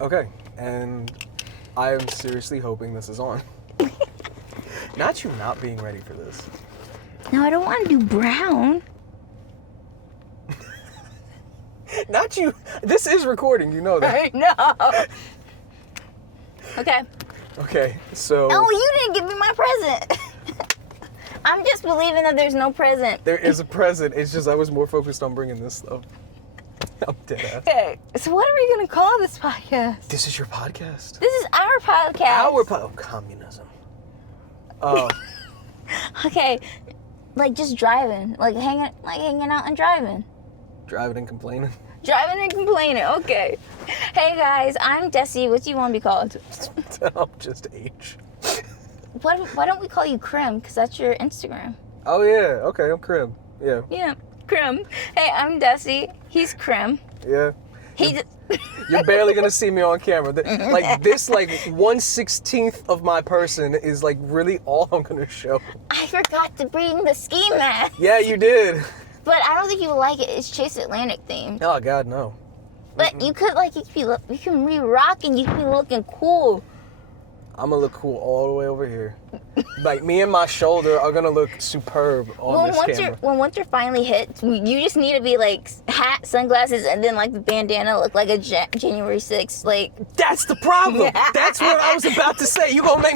Okay, and I am seriously hoping this is on. Not you not being ready for this. No, I don't want to do brown. Not you. This is recording, you know that. No. Okay. Okay, so... Oh, you didn't give me my present. I'm just believing that there's no present. There is a present. It's just I was more focused on bringing this stuff. I'm dead ass. Okay, so what are we going to call this podcast? This is your podcast. This is our podcast. Oh, communism. Okay, like just driving, like hanging out and driving. Driving and complaining. Driving and complaining, okay. Hey guys, I'm Desi. What do you want to be called? I'm just H. Why don't we call you Krim? Because that's your Instagram. Oh, yeah. Okay, I'm Krim. Yeah. Yeah, Krim. Hey, I'm Desi. He's Krim. Yeah. He You're barely going to see me on camera. Like, this, like, 1/16 of my person is, like, really all I'm going to show. I forgot to bring the ski mask. Yeah, you did. But I don't think you would like it. It's Chase Atlantic themed. Oh, God, no. But you could, like, you can re-rock and you can be looking cool. I'm going to look cool all the way over here. Like, me and my shoulder are going to look superb on this camera. When winter finally hits, you just need to be, like, hat, sunglasses, and then, like, the bandana look like a January 6th, like... That's the problem. That's what I was about to say. You're going to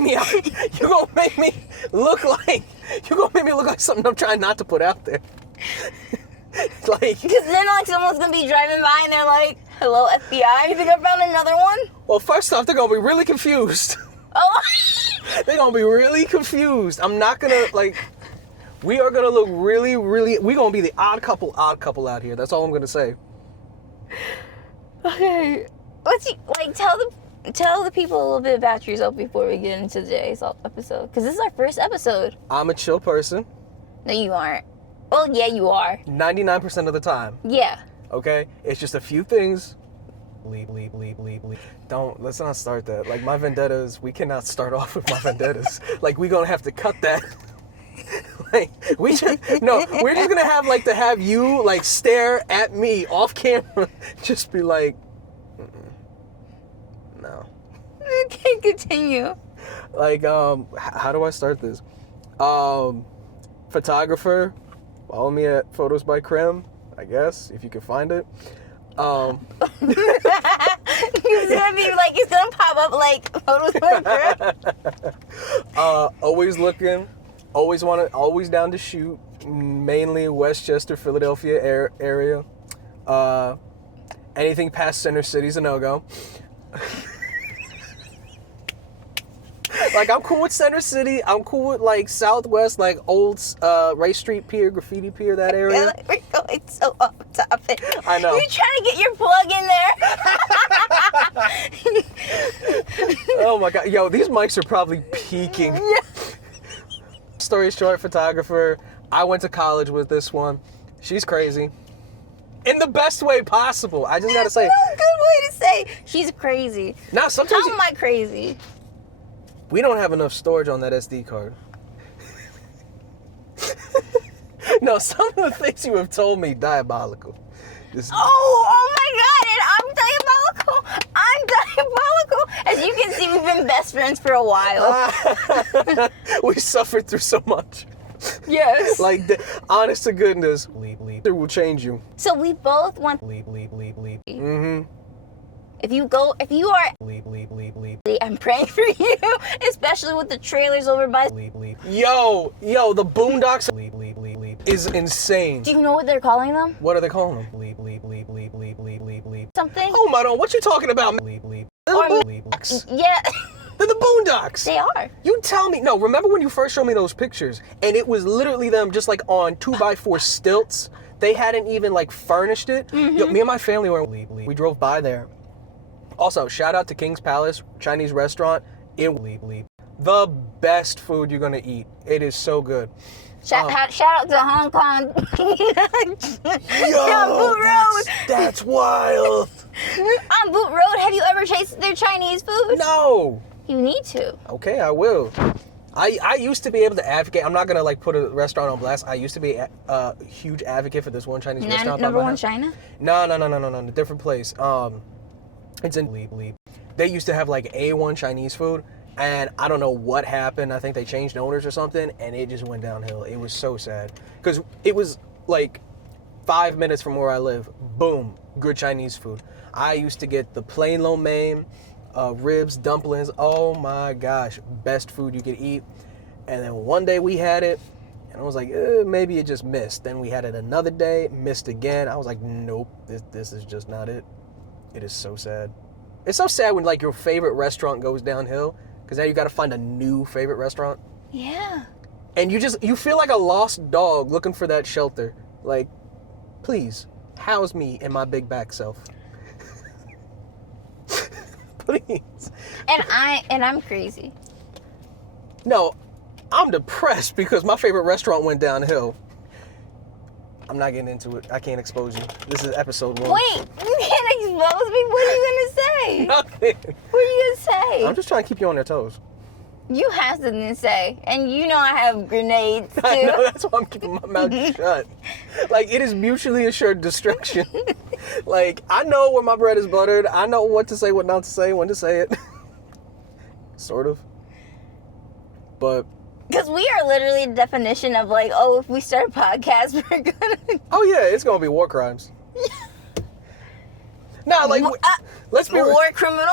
make me look like something I'm trying not to put out there. Like... Because then, like, someone's going to be driving by and they're like, hello, FBI, you think I found another one? Well, first off, they're going to be really confused. Oh, They're going to be really confused. I'm not going to, like... We are going to look really, really... We're going to be the odd couple out here. That's all I'm going to say. okay. Tell the people a little bit about yourself before we get into today's episode. Because this is our first episode. I'm a chill person. No, you aren't. Well, yeah, you are. 99% of the time. Yeah. Okay? It's just a few things. Let's not start that. Like, my vendettas, we cannot start off with my vendettas. Like, we're gonna have to cut that. Like, we're just gonna have you, like, stare at me off camera. Just be like, no. Okay, continue. Like, how do I start this? Photographer, follow me at Photos by Krim, I guess, if you can find it. It's gonna pop up like photos of her. Always looking, always down to shoot. Mainly Westchester, Philadelphia area. Anything past Center City's a no-go. Like, I'm cool with Center City. I'm cool with, like, Southwest, like, old Rice Street Pier, Graffiti Pier, that area. We're going so off topic. I know. You're trying to get your plug in there. Oh, my God. Yo, these mics are probably peaking. Yeah. Story short, photographer. I went to college with this one. She's crazy. In the best way possible. I just got to say. No good way to say she's crazy. Now, sometimes... How am I crazy? We don't have enough storage on that SD card. No, some of the things you have told me, diabolical. Oh my God, and I'm diabolical. As you can see, we've been best friends for a while. We suffered through so much. Yes. Like, honest to goodness, it will change you. So we both want... Mm-hmm. If you are... I'm praying for you, especially with the trailers over by... Yo, the Boondocks is insane. Do you know what they're calling them? What are they calling them? Something? Oh my God, what you talking about? They're the Boondocks. Yeah. They're the Boondocks. They are. You tell me. No, remember when you first showed me those pictures and it was literally them just like on 2x4 stilts? They hadn't even like furnished it. Mm-hmm. Yo, me and my family we drove by there. Also, shout out to King's Palace Chinese restaurant. The best food you're gonna eat. It is so good. Shout out to Hong Kong. Yo, On Boot Road. That's wild. On Boot Road, have you ever tasted their Chinese food? No. You need to. Okay, I will. I used to be able to advocate. I'm not gonna like put a restaurant on blast. I used to be a huge advocate for this one Chinese restaurant. Number one China? No, different place. It's in they used to have like A1 Chinese food, and I don't know what happened. I think they changed owners or something, and it just went downhill. It was so sad because it was like 5 minutes from where I live. Boom, good Chinese food. I used to get the plain lo mein, ribs, dumplings. Oh my gosh, best food you could eat. And then one day we had it, and I was like, maybe it just missed. Then we had it another day, missed again. I was like, nope, this is just not it. It is so sad. It's so sad when like your favorite restaurant goes downhill, because now you got to find a new favorite restaurant. Yeah. And you feel like a lost dog looking for that shelter. Like, please, house me and my big back self. Please. And I'm crazy. No, I'm depressed because my favorite restaurant went downhill. I'm not getting into it. I can't expose you. This is episode 1. Wait, you can't expose me? What are you gonna say? Nothing. What are you gonna say? I'm just trying to keep you on their toes. You have something to say, and you know I have grenades too. I know, that's why I'm keeping my mouth shut. Like, it is mutually assured destruction. Like, I know when my bread is buttered. I know what to say, what not to say, when to say it. Sort of. But... Because we are literally the definition of like, oh, if we start a podcast, we're gonna... Oh yeah, it's gonna be war crimes. Nah, like, let's be war criminal?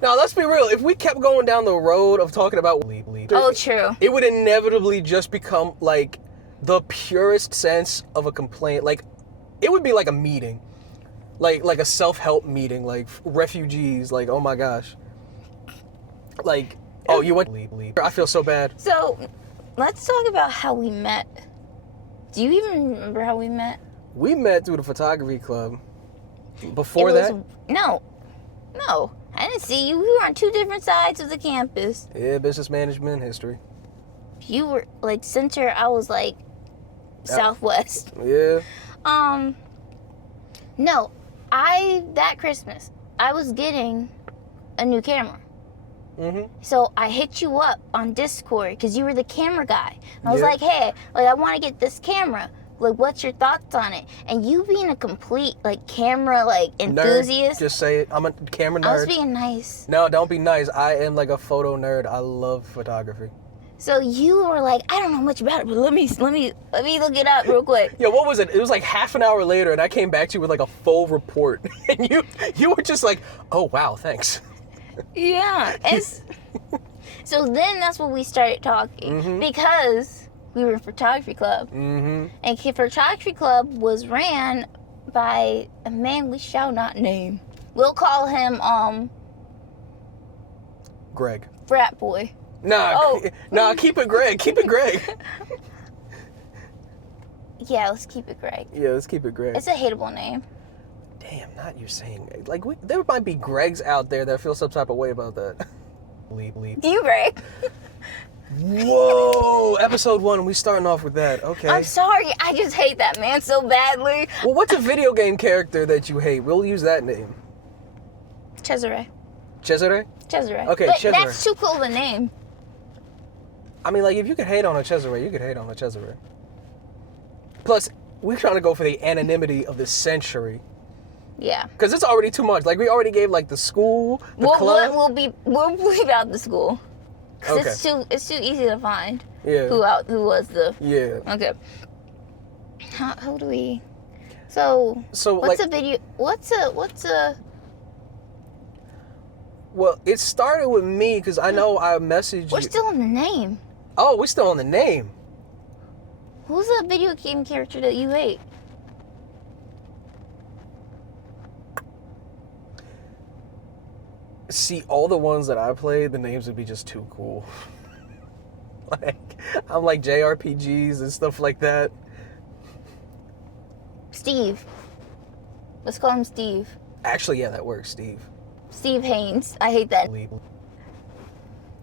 Now, let's be real. If we kept going down the road of talking about oh, true, it would inevitably just become like the purest sense of a complaint. Like, it would be like a meeting, like a self-help meeting, like refugees. Like, oh my gosh, like, oh, you went. I feel so bad. So, let's talk about how we met. Do you even remember how we met? We met through the photography club. Before that? No. I didn't see you. We were on 2 different sides of the campus. Yeah, business management, history. You were like center. I was like southwest. Yeah. No, that Christmas I was getting a new camera. Mm-hmm. So I hit you up on Discord because you were the camera guy. And I was Yeah. like, hey, like I want to get this camera. Like, what's your thoughts on it? And you being a complete like camera like enthusiast. Nerd. Just say it. I'm a camera nerd. I was being nice. No, don't be nice. I am like a photo nerd. I love photography. So you were like, I don't know much about it, but let me look it up real quick. Yeah, what was it? It was like half an hour later, and I came back to you with like a full report, and you were just like, oh wow, thanks. Yeah. So then that's when we started talking because we were in photography club. Mm-hmm. And photography club was ran by a man we shall not name. We'll call him Greg. frat boy. Nah, keep it Greg. Keep it Greg. Yeah, let's keep it Greg. Yeah, let's keep it Greg. It's a hateable name. Damn, not you saying like there might be Gregs out there that feel some type of way about that. Leap. Do you, Greg? Whoa, episode 1. We starting off with that. Okay. I'm sorry. I just hate that man so badly. Well, what's a video game character that you hate? We'll use that name. Cesare. Cesare? Okay, but Cesare. that's too cool of a name. I mean, like, if you could hate on a Cesare, you could hate on a Cesare. Plus, we're trying to go for the anonymity of the century. Yeah. Because it's already too much. Like, we already gave, like, the school, the club. We'll leave out the school. Because Okay. it's too easy to find. Yeah. Who was the... Yeah. Okay. How do we... So what's like, a video... What's a... Well, it started with me because I know I messaged We're you. still on the name. Oh, we're still on the name. Who's a video game character that you hate? See, all the ones that I played, the names would be just too cool. Like, I'm like JRPGs and stuff like that. Steve. Let's call him Steve. Actually, yeah, that works, Steve. Steve Haynes. I hate that.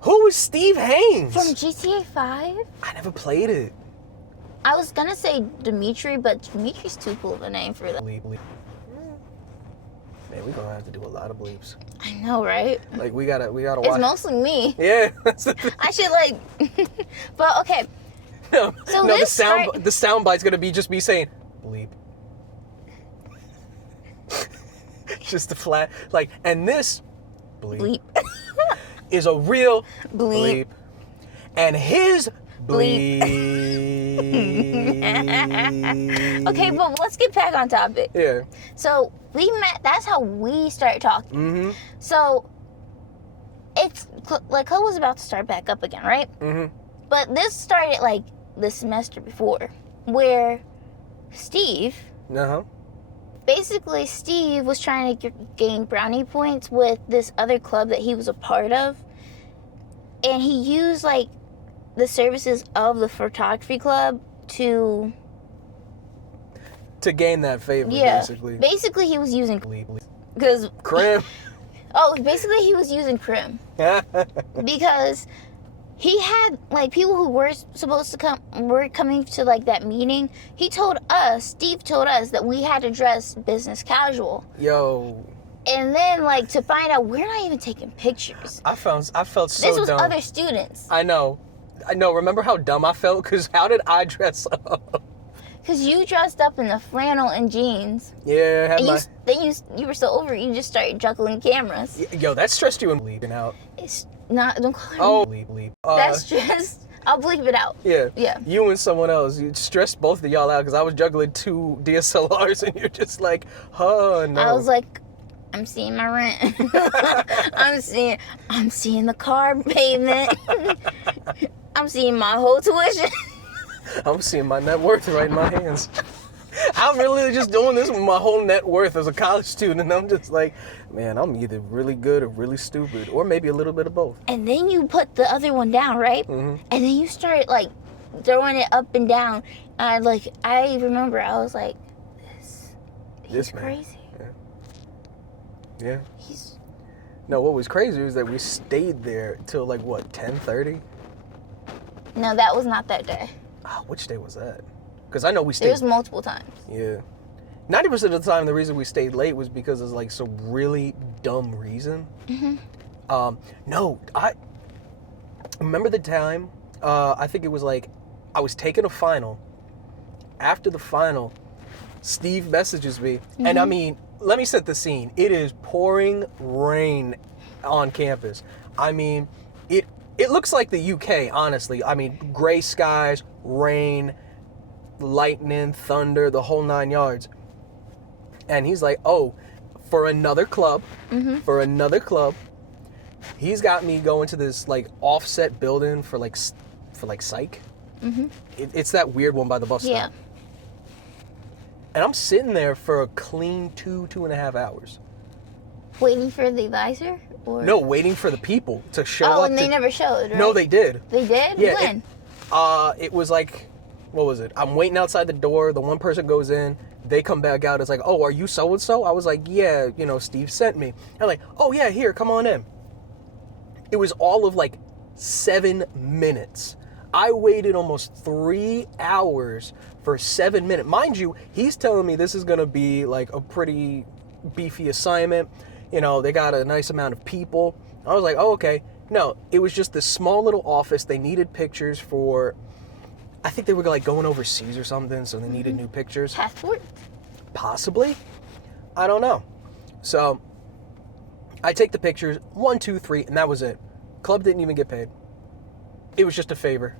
Who was Steve Haynes? From GTA 5? I never played it. I was gonna say Dimitri, but Dimitri's too cool of a name for that. Man, we're gonna have to do a lot of bleeps. I know, right? Like, we gotta watch. It's mostly me. Yeah, that's the thing. I should but okay. No, So no, this the sound bite's gonna be just me saying bleep. Just the flat, like, and this bleep. is a real Bleep. bleep. And his bleep. Okay, but let's get back on topic. Yeah. So we met. That's how we started talking. Mm-hmm. So it's like club was about to start back up again, right? Mm-hmm. But this started like the semester before, where Steve, Uh-huh. basically Steve was trying to gain brownie points with this other club that he was a part of, and he used like the services of the photography club to gain that favor, yeah. basically. Basically, he was using Bleep. because Crim. basically he was using Crim because he had like people who were supposed to were coming to like that meeting. Steve told us that we had to dress business casual. Yo. And then like to find out we're not even taking pictures. I felt so This was dumb. other students. I know. Remember how dumb I felt? Because how did I dress up? Because you dressed up in the flannel and jeans. Yeah, I had And you were so over it, you just started juggling cameras. Yo, that stressed you and bleeping out. It's not, don't call it. Oh, bleep. That's just, I'll bleep it out. Yeah. Yeah. You and someone else. You stressed both of y'all out because I was juggling 2 DSLRs and you're just like, oh, no. I was like, I'm seeing my rent. I'm seeing the car payment. I'm seeing my whole tuition. I'm seeing my net worth right in my hands. I'm really just doing this with my whole net worth as a college student, and I'm just like, man, I'm either really good or really stupid, or maybe a little bit of both. And then you put the other one down, right? Mm-hmm. And then you started like throwing it up and down. And I remember I was like, he's man. crazy. Yeah. He's No, what was crazy was that we stayed there till like what, 10:30? No, that was not that day. Oh, which day was that? Because I know we stayed. It was multiple times. Yeah. 90% of the time, the reason we stayed late was because of like some really dumb reason. Mm-hmm. No, I remember the time. I think it was like I was taking a final. After the final, Steve messages me, and I mean, let me set the scene. It is pouring rain on campus. I mean, it looks like the UK, honestly. I mean, gray skies, rain, lightning, thunder, the whole 9 yards. And he's like, oh, for another club, he's got me going to this like offset building for psych. Mm-hmm. It's that weird one by the bus stop. Yeah. And I'm sitting there for a clean 2.5 hours. Waiting for the advisor? Or? No, waiting for the people to show up. Oh, and they never showed, right? No, they did. They did? Yeah, When? It was like, what was it? I'm waiting outside the door. The one person goes in. They come back out. It's like, oh, are you so-and-so? I was like, yeah, Steve sent me. I'm like, oh, yeah, here, come on in. It was all of like 7 minutes. I waited almost 3 hours for 7 minutes. Mind you, he's telling me this is going to be like a pretty beefy assignment. They got a nice amount of people. I was like, oh, okay. No, it was just this small little office. They needed pictures for, I think they were like going overseas or something, so they needed new pictures. Passport? Possibly. I don't know. So I take the pictures, 1, 2, 3, and that was it. Club didn't even get paid. It was just a favor.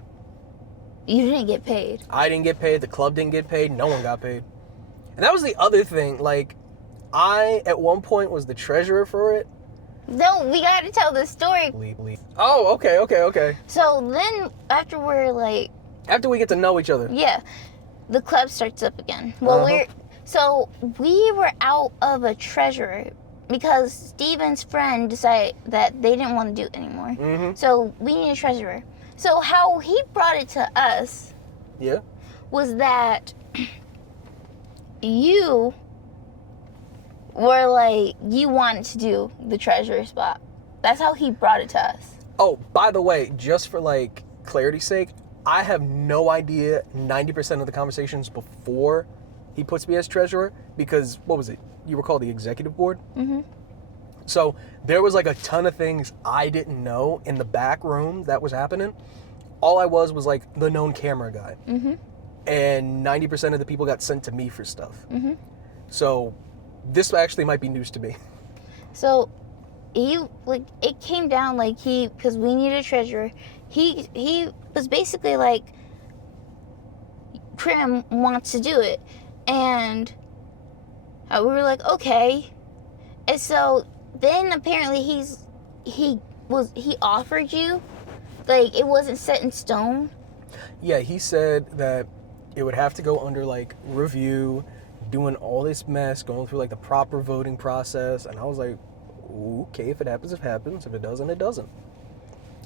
You didn't get paid. I didn't get paid. The club didn't get paid. No one got paid. And that was the other thing. Like, I, at one point, was the treasurer for it. No, we gotta tell the story. Oh, okay. So then, after we're like... After we get to know each other. Yeah. The club starts up again. Well, we were out of a treasurer because Steven's friend decided that they didn't want to do it anymore. Mm-hmm. So we need a treasurer. So how he brought it to us Yeah. was that you were like, you wanted to do the treasurer spot. That's how he brought it to us. Oh, by the way, just for like clarity's sake, I have no idea 90% of the conversations before he puts me as treasurer because, what was it? You were called the executive board? Mm-hmm. So there was like a ton of things I didn't know in the back room that was happening. All I was like the known camera guy. Mm-hmm. And 90% of the people got sent to me for stuff. Mm-hmm. So this actually might be news to me. So it came down like because we needed a treasurer. He was basically like, Prim wants to do it, and we were like, okay. And so then apparently he offered you, like, it wasn't set in stone. Yeah, he said that it would have to go under like review, doing all this mess, going through like the proper voting process, and I was like, okay, if it happens, it happens. If it doesn't, it doesn't.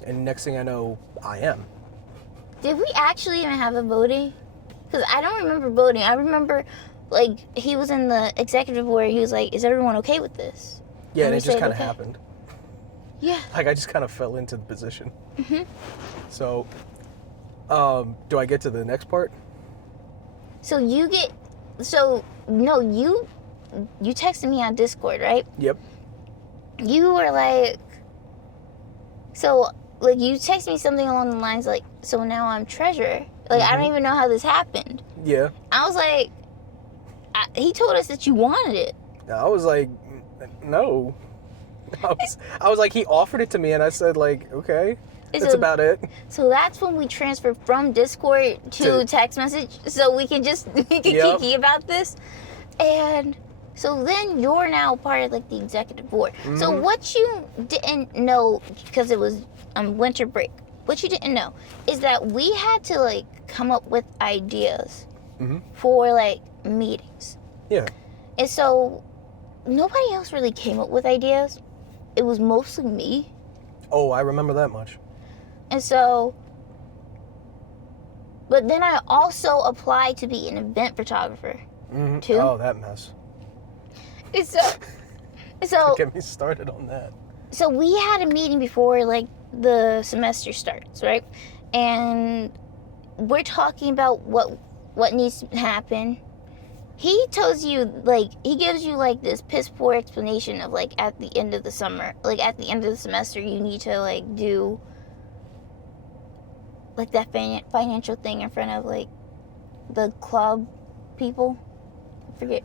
And next thing I know, I am. Did we actually even have a voting? Because I don't remember voting. I remember, like, he was in the executive board. He was like, is everyone okay with this? Yeah, and it just kind of happened. Yeah. Like, I just kind of fell into the position. Mm-hmm. So, do I get to the next part? So you texted me on Discord, right? Yep. You were like, you texted me something along the lines like, so now I'm treasurer. Like, I don't even know how this happened. Yeah. I was like, he told us that you wanted it. I was like, no. I was like, he offered it to me, and I said, like, okay, that's about it. So that's when we transferred from Discord to text message, so we can kiki about this. And so then you're now part of, like, the executive board. Mm-hmm. So what you didn't know, because it was winter break, what you didn't know is that we had to, like, come up with ideas for, like, meetings. Yeah. And so nobody else really came up with ideas. It was mostly me. Oh, I remember that much. And so, but then I also applied to be an event photographer, too. Oh, that mess. And so get me started on that. So we had a meeting before, like, the semester starts, right? And we're talking about what needs to happen. He tells you, like, he gives you, like, this piss poor explanation of, like, at the end of the summer, like, at the end of the semester, you need to, like, do, like, that financial thing in front of, like, the club people. I forget.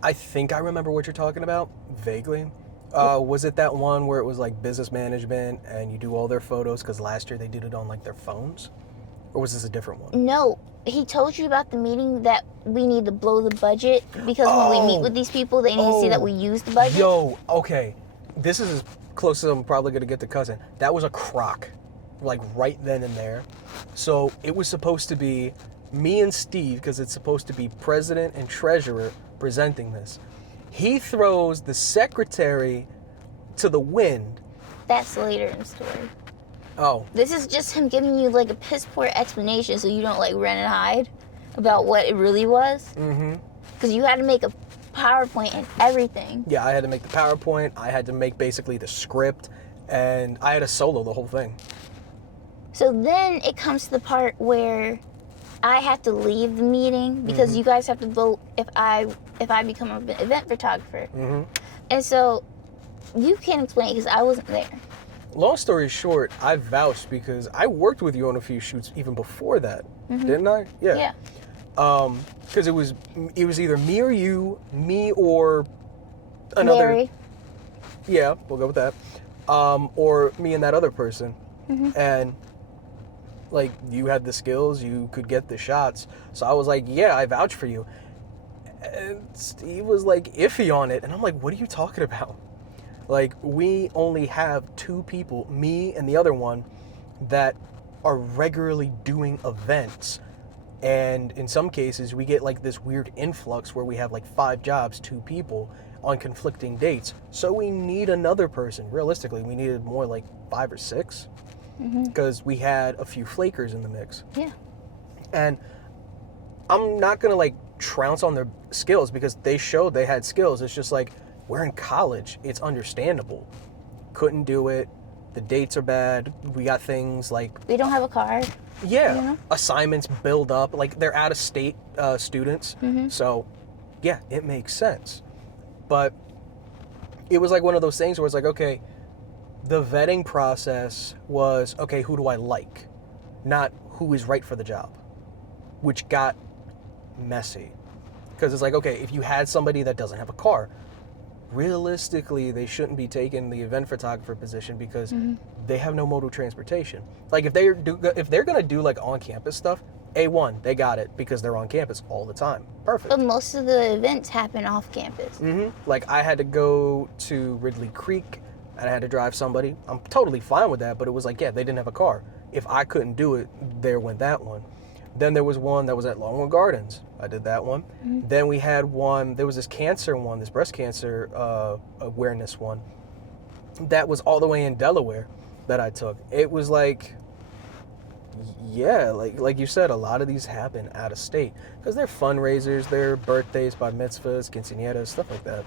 I think I remember what you're talking about, vaguely. Was it that one where it was, like, business management and you do all their photos because last year they did it on, like, their phones? Or was this a different one? No. He told you about the meeting that we need to blow the budget because when we meet with these people, they need to see that we use the budget. Yo, okay. This is as close as I'm probably going to get to cousin. That was a crock, like, right then and there. So it was supposed to be me and Steve, because it's supposed to be president and treasurer presenting this. He throws the secretary to the wind. That's later in the story. Oh. This is just him giving you, like, a piss poor explanation so you don't, like, run and hide about what it really was. Mm-hmm. Because you had to make a PowerPoint and everything. Yeah, I had to make the PowerPoint. I had to make basically the script. And I had to solo the whole thing. So then it comes to the part where I have to leave the meeting because you guys have to vote if I become an event photographer. Mm-hmm. And so you can't explain it because I wasn't there. Long story short, I vouched because I worked with you on a few shoots even before that, didn't I? Yeah. Yeah. Because it was either me or you, me or another. Larry. Yeah, we'll go with that. Or me and that other person, and like you had the skills, you could get the shots. So I was like, yeah, I vouch for you. And Steve was like iffy on it, and I'm like, what are you talking about? Like, we only have 2 people, me and the other one, that are regularly doing events. And in some cases, we get like this weird influx where we have like 5 jobs, 2 people on conflicting dates. So we need another person. Realistically, we needed more like 5 or 6 because we had a few flakers in the mix. Yeah. And I'm not going to like trounce on their skills because they showed they had skills. It's just like, we're in college. It's understandable. Couldn't do it. The dates are bad. We got things like... We don't have a car. Yeah. You know? Assignments build up. Like, they're out-of-state students. So, yeah, it makes sense. But it was like one of those things where it's like, okay, the vetting process was, okay, who do I like? Not who is right for the job. Which got messy. Because it's like, okay, if you had somebody that doesn't have a car, realistically, they shouldn't be taking the event photographer position because they have no mode of transportation. Like if they're gonna do like on campus stuff, A1, they got it because they're on campus all the time. Perfect. But most of the events happen off campus. Like I had to go to Ridley Creek and I had to drive somebody. I'm totally fine with that, but it was like, yeah, they didn't have a car. If I couldn't do it, there went that one. Then there was one that was at Longwood Gardens. I did that one. Then we had one, there was this cancer one, this breast cancer awareness one. That was all the way in Delaware that I took. It was like, yeah, like you said, a lot of these happen out of state. Because they're fundraisers, they're birthdays, bar mitzvahs, quinceañeras, stuff like that.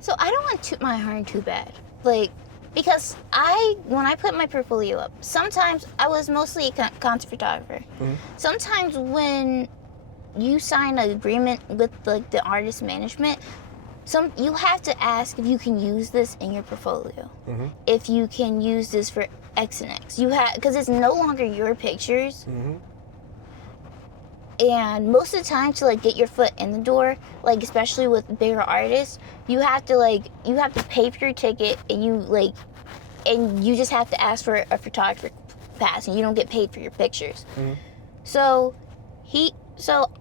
So I don't want to toot my horn too bad. Like, because when I put my portfolio up, sometimes I was mostly a concert photographer. Sometimes when you sign an agreement with like the artist management, you have to ask if you can use this in your portfolio. If you can use this for X and X. Because it's no longer your pictures. And most of the time, to like get your foot in the door, like especially with bigger artists, you have to pay for your ticket, and you just have to ask for a photographer pass, and you don't get paid for your pictures. So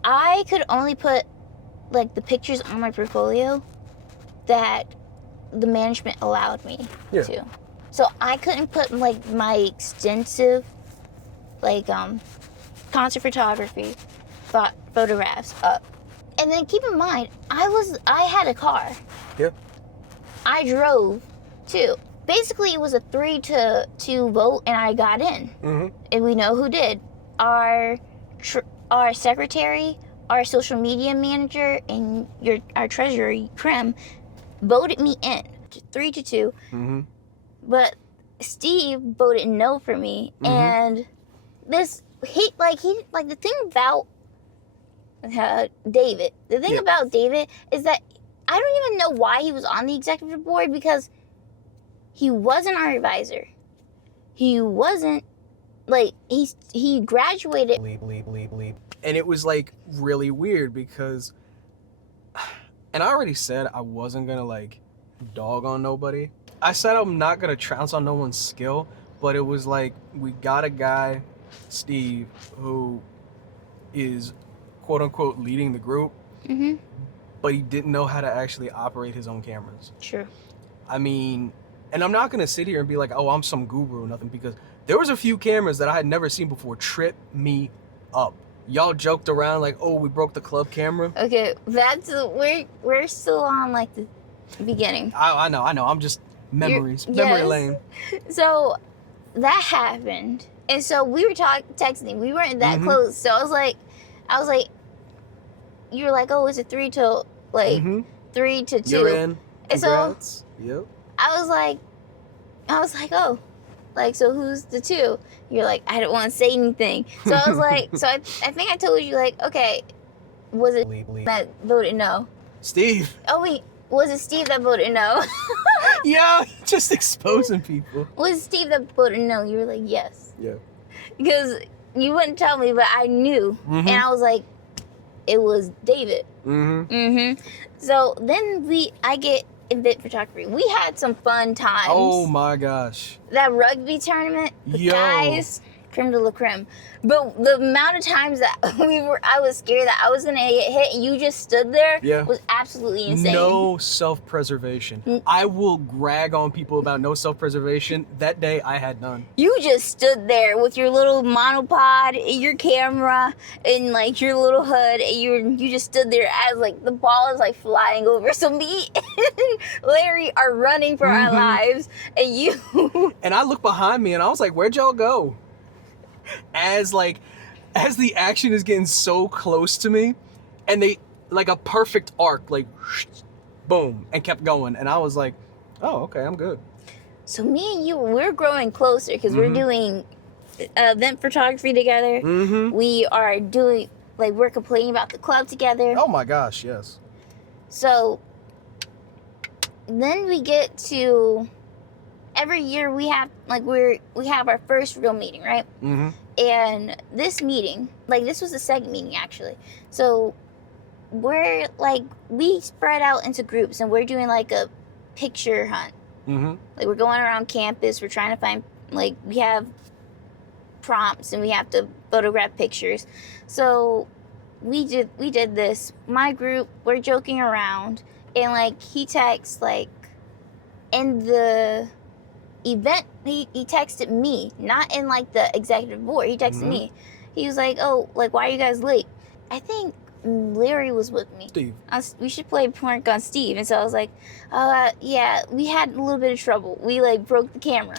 I could only put like the pictures on my portfolio that the management allowed me to. So I couldn't put like my extensive like concert photography photographs up. And then keep in mind, I had a car. Yep. I drove too. Basically, it was a 3-2 vote, and I got in. And we know who did. Our secretary, our social media manager, and our treasurer, Krem, voted me in 3-2. But Steve voted no for me, and the thing about David. The thing about David is that I don't even know why he was on the executive board, because he wasn't our advisor. He wasn't, like, he graduated. And it was like really weird because, and I already said I wasn't gonna like dog on nobody. I said I'm not gonna trounce on no one's skill, but it was like we got a guy, Steve, who is quote unquote leading the group, but he didn't know how to actually operate his own cameras. True. I mean, and I'm not gonna sit here and be like, oh, I'm some guru or nothing, because there was a few cameras that I had never seen before trip me up. Y'all joked around like, oh, we broke the club camera. Okay, we're still on like the beginning. I know. I'm just memory lane. So that happened, and so we were texting. We weren't that close, so I was like, you were like, oh, it's a 3-2, 3-2. You're in. And Congrats. so yep. I was like, oh, like, so who's the 2? You're like, I don't want to say anything. So I was like, so I think I told you, like, okay, was it that voted no? Steve. Oh wait, was it Steve that voted no? Yeah, just exposing people. Was it Steve that voted no? You were like, yes. Yeah. Because you wouldn't tell me, but I knew. And I was like, it was David. So then I get event photography. We had some fun times. Oh my gosh. That rugby tournament, the guys, creme de la creme. But the amount of times that I was scared that I was gonna get hit, and you just stood there was absolutely insane. No self-preservation. I will brag on people about no self-preservation. That day I had none. You just stood there with your little monopod, and your camera, and like your little hood, and you just stood there as like the ball is like flying over. So me and Larry are running for our lives, and you. And I looked behind me, and I was like, "Where'd y'all go?" As the action is getting so close to me, and they like a perfect arc, like boom, and kept going, and I was like, oh, okay, I'm good. So me and you, we're growing closer because we're doing event photography together. We are doing, like, we're complaining about the club together. Oh my gosh, yes. So then we get to, every year we have, like, we have our first real meeting, right? And this meeting, like, this was the second meeting actually. So we're like, we spread out into groups, and we're doing like picture hunt. Mm-hmm. Like, we're going around campus. We're trying to find, like, we have prompts and we have to photograph pictures. So we did this. My group, we're joking around, and like he texts, like, in the event, he texted me, not in like the executive board. He texted me. He was like, "Oh, like, why are you guys late?" I think Larry was with me. Steve. We should play prank on Steve. And so I was like, yeah, we had a little bit of trouble. We like broke the camera.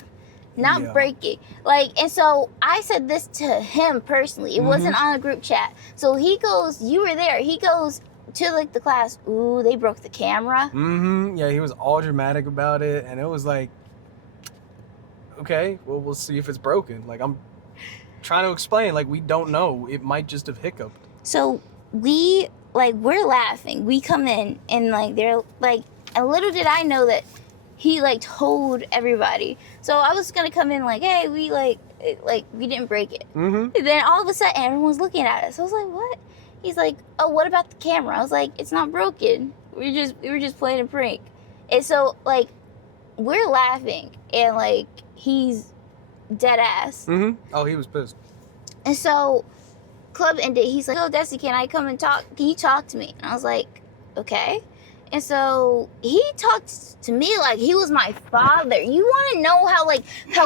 Not break it. Like, and so I said this to him personally. It wasn't on a group chat. So he goes, you were there. He goes to like the class, ooh, they broke the camera. Yeah, he was all dramatic about it, and it was like, okay, well, we'll see if it's broken. Like, I'm trying to explain, like, we don't know. It might just have hiccuped. So we're laughing. We come in and like they're like, and little did I know that he like told everybody. So I was gonna come in like, hey, we we didn't break it. And then all of a sudden everyone's looking at us. I was like, what? He's like, oh, what about the camera? I was like, it's not broken. We were just playing a prank. And so like we're laughing and like he's dead ass. Oh, he was pissed. And so club ended. He's like, oh, Desi, can I come and talk? Can you talk to me? And I was like, okay. And so he talked to me like he was my father. You want to know how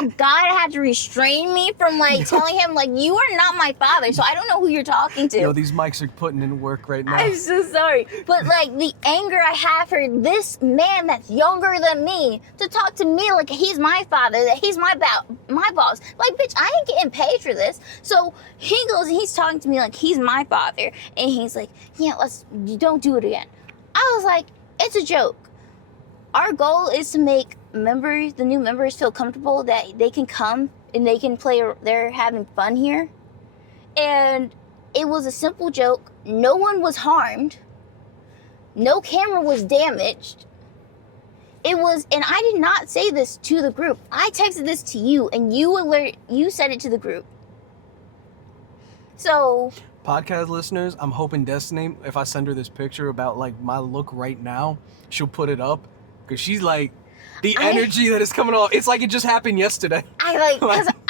God had to restrain me from like telling him like, you are not my father, so I don't know who you're talking to. Yo, these mics are putting in work right now. I'm so sorry. But like the anger I have for this man that's younger than me to talk to me like he's my father, that he's my boss. Like, bitch, I ain't getting paid for this. So he goes and he's talking to me like he's my father. And he's like, yeah, you don't do it again. I was like, it's a joke. Our goal is to make the new members feel comfortable that they can come and they can play, they're having fun here. And it was a simple joke. No one was harmed. No camera was damaged. And I did not say this to the group. I texted this to you and you said it to the group. So podcast listeners, I'm hoping Destiny, if I send her this picture about like my look right now, she'll put it up, because she's like, the energy that is coming off, it's like it just happened yesterday. I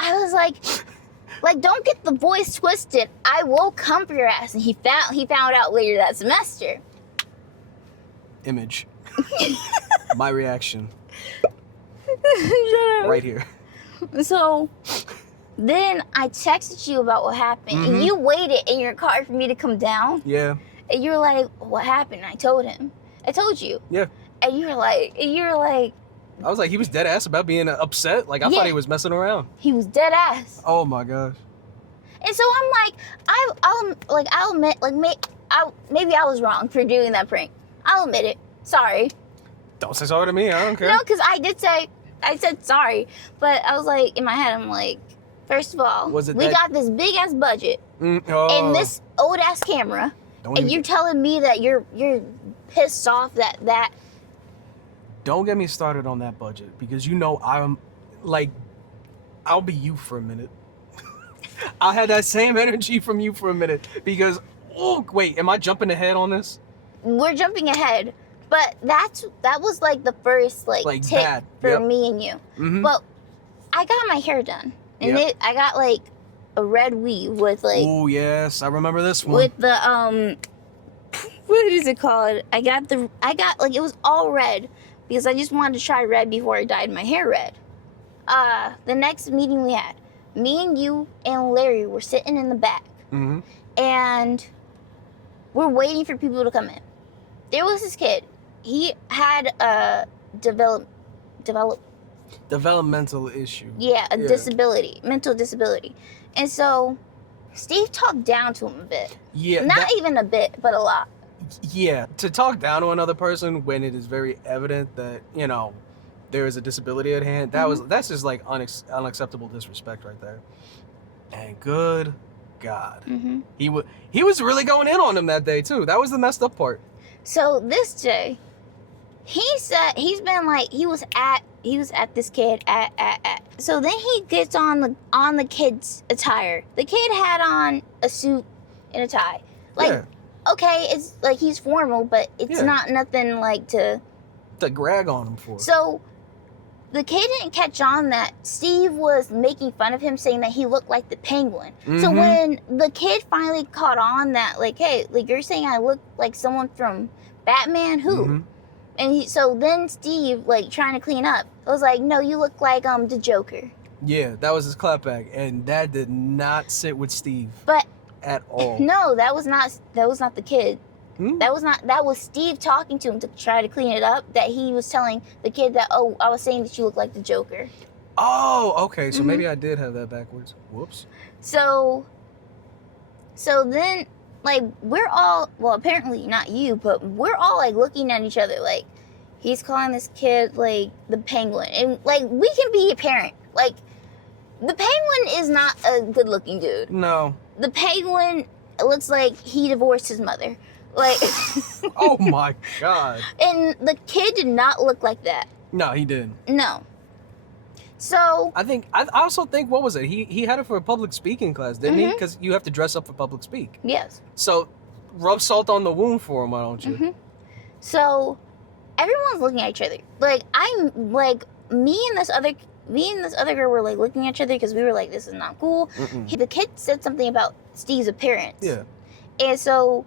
was like, don't get the voice twisted. I will come for your ass. And he found out later that semester. Image. My reaction. Right here. So then I texted you about what happened, and you waited in your car for me to come down. Yeah. And you were like, what happened? I told him. I told you. Yeah. And you were like, I was like, he was dead ass about being upset. Like, I thought he was messing around. He was dead ass. Oh my gosh. And so I'm like, I'll admit, like, maybe I was wrong for doing that prank. I'll admit it. Sorry. Don't say sorry to me. I don't care. No, because I said sorry. But I was like, in my head, I'm like, first of all, we got this big ass budget and this old ass camera, and you're telling me that you're pissed off that. Don't get me started on that budget, because you know I'm like, I'll be you for a minute. I had that same energy from you for a minute, because wait, am I jumping ahead on this? We're jumping ahead, but that was like the first like tip bad. for me and you. But I got my hair done. And I got like a red weave with like. Oh yes, I remember this one. With the what is it called? I got like, it was all red because I just wanted to try red before I dyed my hair red. The next meeting we had, me and you and Larry were sitting in the back, and we're waiting for people to come in. There was this kid. He had a developmental issue. Yeah, disability, mental disability. And so Steve talked down to him a bit. Yeah. Not even a bit, but a lot. Yeah, to talk down to another person when it is very evident that, you know, there is a disability at hand, that's just like unacceptable disrespect right there. And good God. He was really going in on him that day too. That was the messed up part. So this day, he said he was at this kid at. So then he gets on the kid's attire. The kid had on a suit and a tie. Like, okay, it's like he's formal, but it's not nothing like to to grag on him for? So the kid didn't catch on that Steve was making fun of him, saying that he looked like the Penguin. So when the kid finally caught on that, like, hey, like, you're saying I look like someone from Batman? Who? And so then Steve, like, trying to clean up, was like, no, you look like the Joker. Yeah, that was his clapback, and that did not sit with Steve. But at all. No, that was not the kid. That was Steve talking to him to try to clean it up. That he was telling the kid that, oh, I was saying that you look like the Joker. Oh, okay. So maybe I did have that backwards. Whoops. So then, like, we're all, well, apparently not you, but we're all, like, looking at each other, like, he's calling this kid, like, the Penguin. And, like, we can be a parent. Like, the Penguin is not a good-looking dude. No. The Penguin looks like he divorced his mother. Like, oh my God. And the kid did not look like that. No, he didn't. No. So I also think, what was it? He had it for a public speaking class, didn't he? Because you have to dress up for public speak. Yes. So rub salt on the wound for him, why don't you? So everyone's looking at each other. Like, I'm like, me and this other girl were, like, looking at each other because we were like, this is not cool. The kid said something about Steve's appearance. Yeah. And so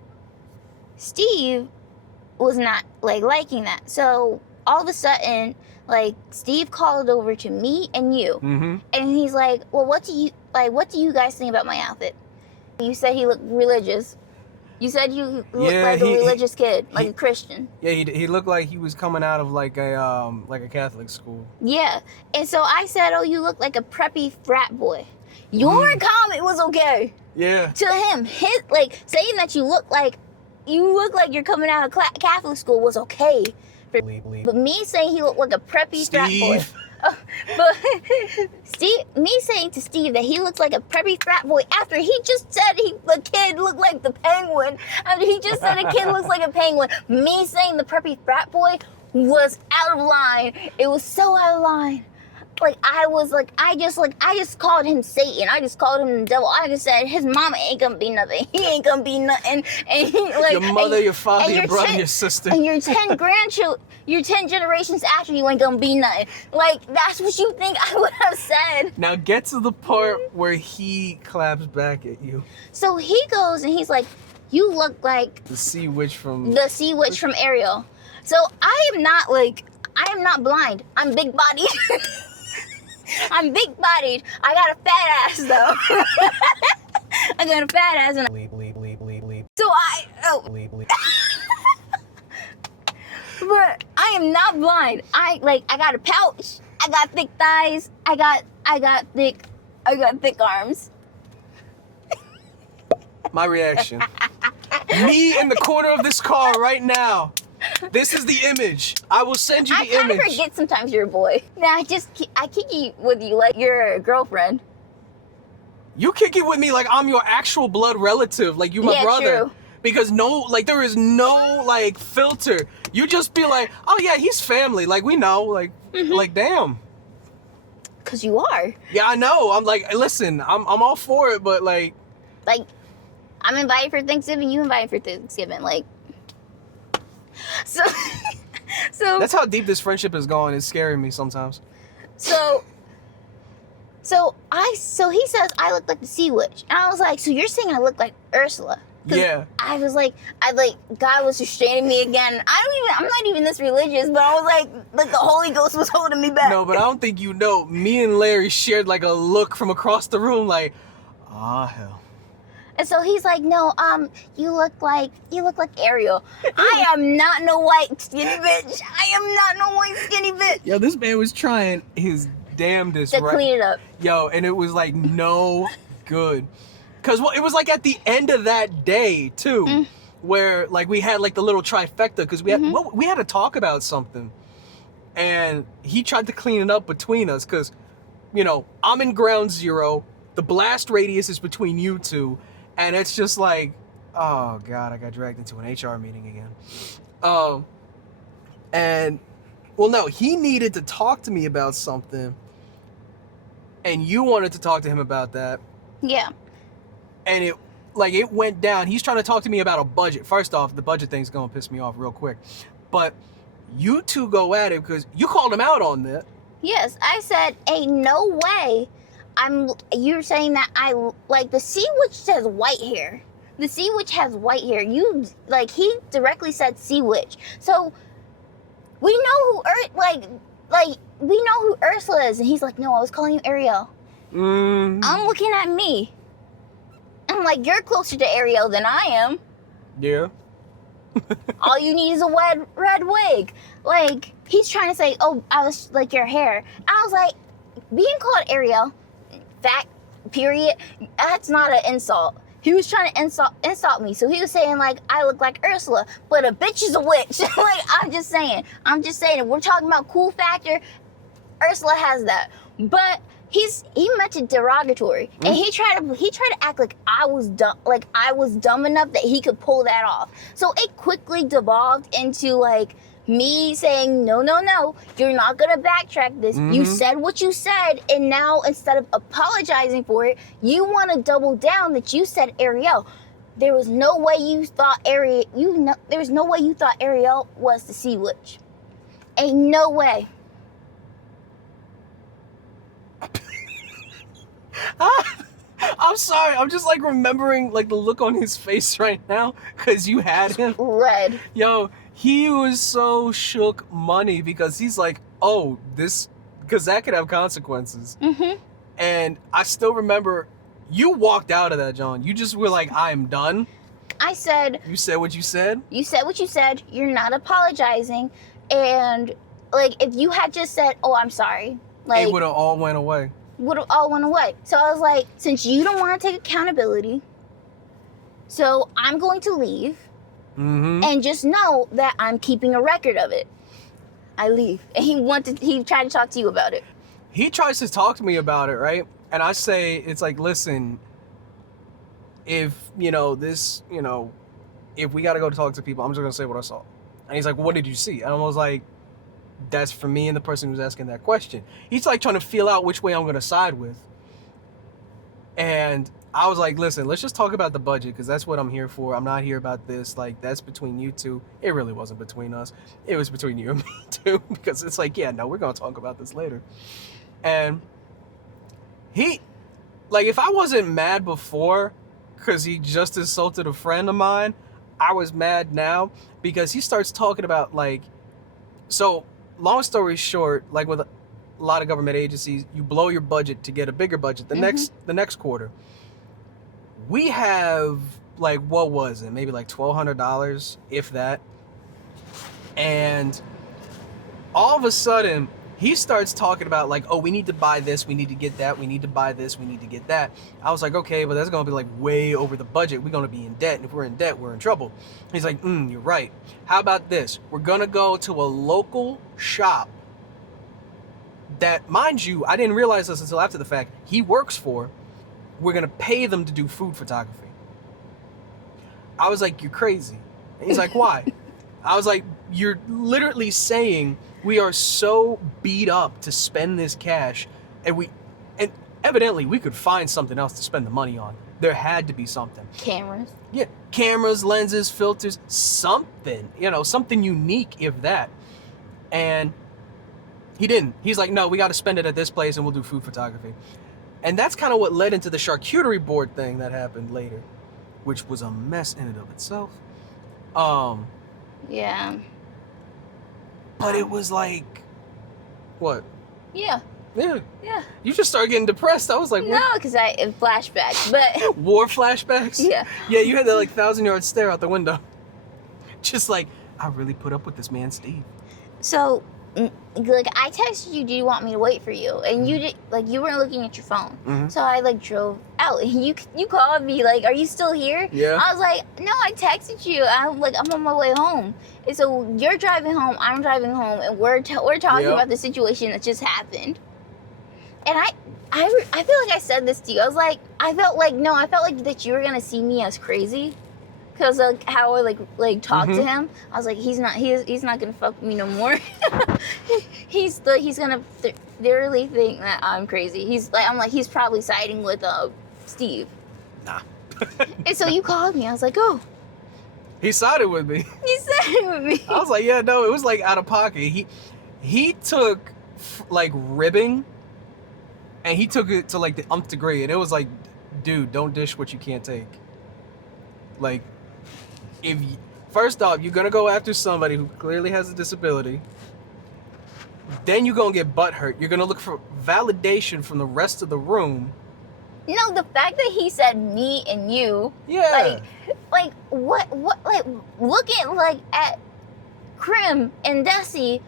Steve was not, like, liking that. So all of a sudden, like, Steve called over to me and you. And he's like, well, what do you guys think about my outfit? You said he looked religious. You said you looked like a religious kid, like a Christian. Yeah, he looked like he was coming out of like a Catholic school. Yeah, and so I said, "Oh, you look like a preppy frat boy." Your comment was okay. Yeah. To him, saying that you look like you're coming out of Catholic school was okay. But me saying he looked like a preppy frat boy. But me saying to Steve that he looks like a preppy frat boy after he just said the kid looked like the Penguin. After he just said a kid looks like a penguin. Me saying the preppy frat boy was out of line. It was so out of line. Like, I just called him Satan. I just called him the devil. I just said his mama ain't gonna be nothing. He ain't gonna be nothing. And he, like, your mother, your father, your brother, your sister. And your 10 grandchildren, your 10 generations after you ain't gonna be nothing. Like, that's what you think I would have said. Now get to the part where he claps back at you. So he goes and he's like, you look like the sea witch from Ariel. So I am not blind. I'm big bodied. I'm big bodied. I got a fat ass though. I got a fat ass and so but I am not blind. I got a pouch. I got thick thighs. I got thick arms. My reaction. Me in the corner of this car right now. This is the image. I will send you the image. I kind of forget sometimes you're a boy. Nah, I kick it with you like you're a girlfriend. You kick it with me like I'm your actual blood relative, like you my brother. True. Because there is no like filter. You just be like, oh yeah, he's family. Like we know, like damn. Cause you are. Yeah, I know. I'm like, listen, I'm all for it, but like I'm invited for Thanksgiving. You invited for Thanksgiving, like. So that's how deep this friendship is going. It's scaring me sometimes. So he says I look like the sea witch, and I was like, so you're saying I look like Ursula? Yeah. I was like, God was restraining me again. I'm not even this religious, but I was like the Holy Ghost was holding me back. No, but I don't think you know. Me and Larry shared like a look from across the room, like, hell. And so he's like, no, you look like Ariel. I am not no white skinny bitch. I am not no white skinny bitch. Yo, this man was trying his damnedest to clean it up. Yo, and it was like no good. Cause it was like at the end of that day too, where like we had like the little trifecta, cause we had to talk about something, and he tried to clean it up between us, cause I'm in ground zero, the blast radius is between you two. And it's just like, oh God, I got dragged into an HR meeting again. And, well, no, he needed to talk to me about something. And you wanted to talk to him about that. Yeah. And it went down. He's trying to talk to me about a budget. First off, the budget thing's going to piss me off real quick. But you two go at it because you called him out on that. Yes, I said, ain't no way. You're saying that the sea witch has white hair. The sea witch has white hair. He directly said sea witch. So we know who we know who Ursula is. And he's like, no, I was calling you Ariel. I'm looking at me. I'm like, you're closer to Ariel than I am. Yeah. All you need is a red wig. Like, he's trying to say, oh, I was like your hair. I was like, being called Ariel, fact, period, that's not an insult. He was trying to insult me. So he was saying, like, I look like Ursula, but a bitch is a witch. Like, I'm just saying. If we're talking about cool factor, Ursula has that. But he meant it derogatory. And he tried to act like I was dumb enough that he could pull that off. So it quickly devolved into, like, me saying, no, you're not gonna backtrack this. You said what you said, and now instead of apologizing for it, you want to double down that you said Ariel. There was no way you thought Ariel. There was no way you thought Ariel was the sea witch. Ain't no way. I'm sorry. I'm just like remembering like the look on his face right now because you had him. Red. Yo, he was so shook money because he's like, oh, this, because that could have consequences. And I still remember you walked out of that, John. You just were like, I'm done. I said. You said what you said? You said what you said. You're not apologizing. And like, if you had just said, oh, I'm sorry. Like, it would have all went away. So I was like, since you don't want to take accountability, so I'm going to leave. And just know that I'm keeping a record of it. I leave. And he tried to talk to you about it. He tries to talk to me about it, right? And I say, it's like, listen, if, if we got to go to talk to people, I'm just going to say what I saw. And he's like, well, what did you see? And I was like, that's for me and the person who's asking that question. He's like trying to feel out which way I'm going to side with. And I was like, listen, let's just talk about the budget because that's what I'm here for. I'm not here about this. Like, that's between you two. It really wasn't between us. It was between you and me too, because it's like, yeah, no, we're going to talk about this later. And if I wasn't mad before because he just insulted a friend of mine, I was mad now because he starts talking about so long story short, like with a lot of government agencies, you blow your budget to get a bigger budget the next quarter. We have what was it? Maybe $1,200, if that. And all of a sudden, he starts talking about oh, we need to buy this, we need to get that, we need to buy this, we need to get that. I was like, okay, but that's gonna be way over the budget. We're gonna be in debt, and if we're in debt, we're in trouble. He's like, you're right. How about this? We're gonna go to a local shop that, mind you, I didn't realize this until after the fact, he works for. We're gonna pay them to do food photography. I was like, you're crazy. And he's like, why? I was like, you're literally saying we are so beat up to spend this cash, and evidently we could find something else to spend the money on. There had to be something. Cameras. Yeah, cameras, lenses, filters, something, something unique, if that. And he didn't. He's like, no, we got to spend it at this place and we'll do food photography. And that's kind of what led into the charcuterie board thing that happened later, which was a mess in and of itself. Yeah. But it was what? Yeah. Yeah. Yeah. You just started getting depressed. I was like, what? No, because flashbacks, but... War flashbacks? Yeah. Yeah, you had that 1,000-yard stare out the window. Just I really put up with this man, Steve. So, I texted you, do you want me to wait for you? And you did, you weren't looking at your phone. So I, drove out. And you called me, are you still here? Yeah. I was like, no, I texted you. I'm on my way home. And so you're driving home, I'm driving home, and we're talking about the situation that just happened. And I feel like I said this to you. I felt like that you were going to see me as crazy. Because how I talked to him, I was like, he's not gonna fuck with me no more. he's gonna thoroughly think that I'm crazy. He's probably siding with Steve. Nah. And so you called me. I was like, oh. He sided with me. He sided with me. I was like, yeah, no, it was like out of pocket. He took like ribbing, and he took it to like the umpth degree, and it was like, dude, don't dish what you can't take. Like, first off, you're gonna go after somebody who clearly has a disability. Then you're gonna get butthurt. You're gonna look for validation from the rest of the room. No, the fact that he said me and you. Yeah. Like what? Like look at Krim and Desi.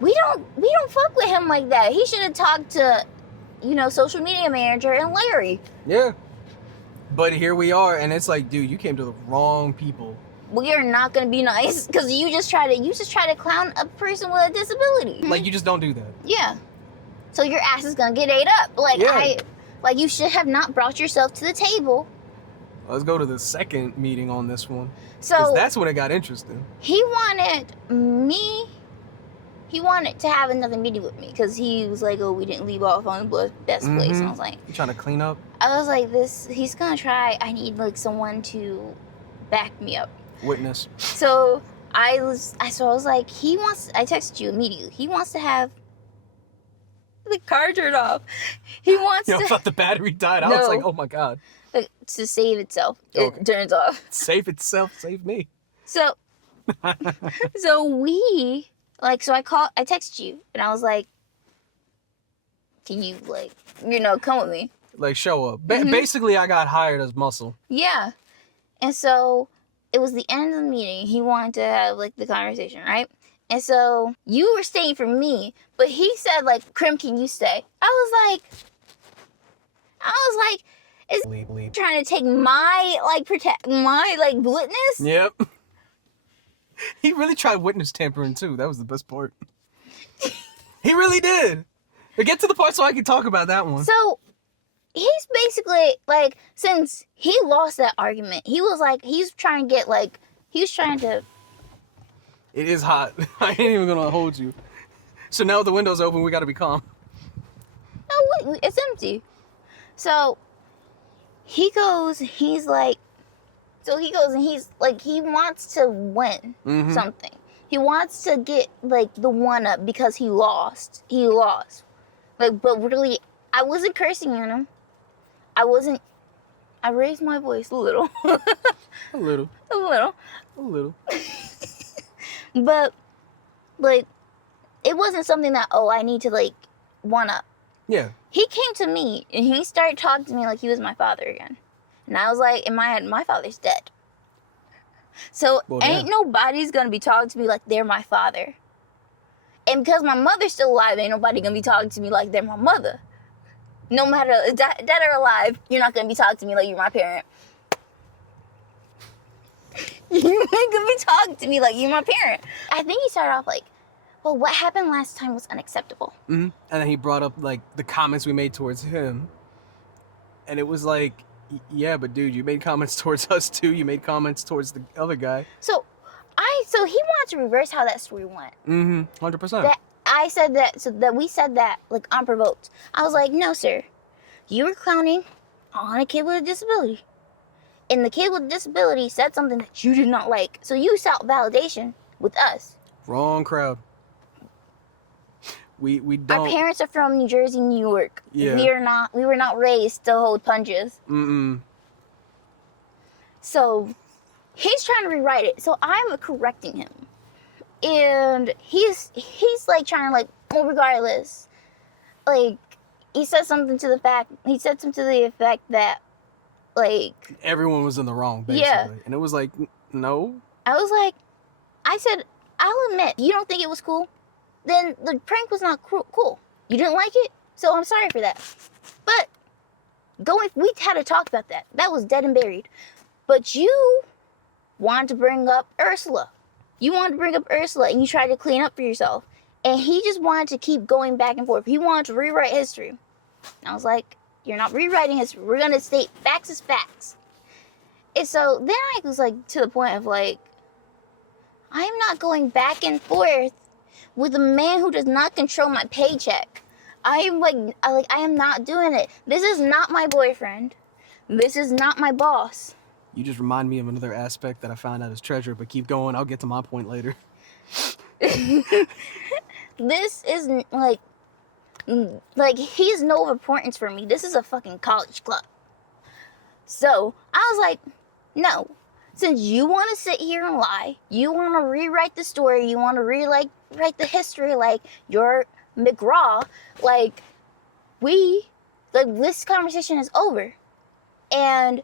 We don't fuck with him like that. He should have talked to, social media manager and Larry. Yeah. But here we are, and it's like, dude, you came to the wrong people. We are not gonna be nice because you just try to clown a person with a disability. Like, you just don't do that. Yeah. So your ass is gonna get ate up. Like you should have not brought yourself to the table. Let's go to the second meeting on this one. So because that's when it got interesting. He wanted to have another meeting with me because he was like, "Oh, we didn't leave off on the best place." And I was like, "You trying to clean up?" I was like, he's gonna try. I need like someone to back me up. Witness. So I was like, I texted you immediately. He wants to have the car turned off. He wants I thought the battery died. I was like, oh my God. To save itself. Okay. It turns off. Save itself, save me. So so I texted you and I was like, can you come with me? Like, show up. Basically, I got hired as muscle. Yeah. And so it was the end of the meeting. He wanted to have like the conversation, right? And so you were staying for me, but he said like, Krim, can you stay? I was like, is Bleep. trying to take my witness? Yep. He really tried witness tampering too. That was the best part. He really did. But get to the part so I can talk about that one. So he's basically like, since he lost that argument, he was like, he was trying to. It is hot. I ain't even gonna hold you. So now the window's open, we gotta be calm. No, wait, it's empty. So he goes and he's like, he wants to win something. He wants to get like the one up because he lost. Like, but really, I wasn't cursing at him. I raised my voice a little. A little. But, like, it wasn't something that, I need to, like, one up. Yeah. He came to me, and he started talking to me like he was my father again. And I was like, in my head, my father's dead. So, ain't nobody's gonna be talking to me like they're my father. And because my mother's still alive, ain't nobody gonna be talking to me like they're my mother. No matter dead or alive, you're not gonna be talking to me like you're my parent. You ain't gonna be talking to me like you're my parent. I think he started off like, well, what happened last time was unacceptable. Mm-hmm. And then he brought up like the comments we made towards him. And it was like, yeah, but dude, you made comments towards us too. You made comments towards the other guy. So he wanted to reverse how that story went. 100%. That I said that, so that we said that like unprovoked. I was like, no, sir. You were clowning on a kid with a disability. And the kid with a disability said something that you did not like. So you sought validation with us. Wrong crowd. We don't. Our parents are from New Jersey, New York. Yeah. We were not raised to hold punches. So he's trying to rewrite it. So I'm correcting him. And he's like trying to like, well, regardless, like he said something to the effect that like everyone was in the wrong, basically. Yeah. And it was like, no. I said, I'll admit, you don't think it was cool? Then the prank was not cool. You didn't like it? So I'm sorry for that. But we had to talk about that. That was dead and buried. But you wanted to bring up Ursula. And you tried to clean up for yourself. And he just wanted to keep going back and forth. He wanted to rewrite history. And I was like, you're not rewriting history. We're going to state facts as facts. And so then I was like to the point of like, I am not going back and forth with a man who does not control my paycheck. I am not doing it. This is not my boyfriend. This is not my boss. You just remind me of another aspect that I found out is treasure, but keep going. I'll get to my point later. This is like he's no importance for me. This is a fucking college club. So I was like, no. Since you want to sit here and lie, you want to rewrite the story, you want to write the history like you're McGraw, like this conversation is over. And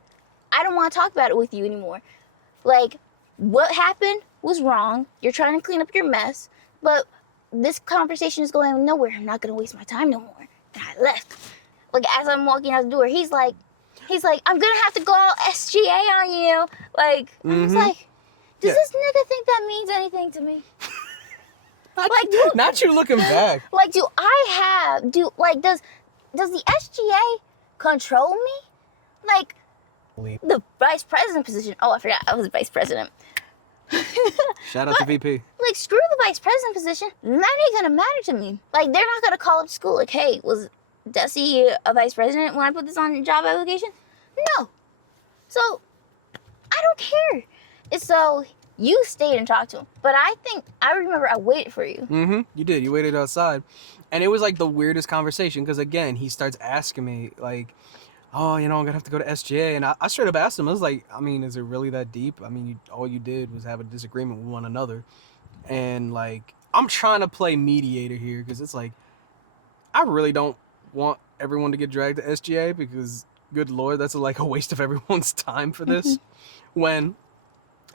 I don't want to talk about it with you anymore. Like, what happened was wrong. You're trying to clean up your mess, but this conversation is going nowhere. I'm not going to waste my time no more. And I left. Like, as I'm walking out the door, he's like, I'm going to have to go all SGA on you. Like, I was like, does this nigga think that means anything to me? Not you looking back. Like, does the SGA control me? Like, the vice president position. Oh, I forgot I was vice president. Shout out to VP. Like, screw the vice president position. That ain't gonna matter to me. Like, they're not gonna call up school like, hey, was Desi a vice president when I put this on job application? No. So, I don't care. And so, you stayed and talked to him. But I remember I waited for you. Mm-hmm. You did. You waited outside. And it was like the weirdest conversation because, again, he starts asking me, like, oh, I'm going to have to go to SGA. And I straight up asked him, I was like, I mean, is it really that deep? I mean, all you did was have a disagreement with one another. And, like, I'm trying to play mediator here because it's like, I really don't want everyone to get dragged to SGA because, good Lord, that's like a waste of everyone's time for this. When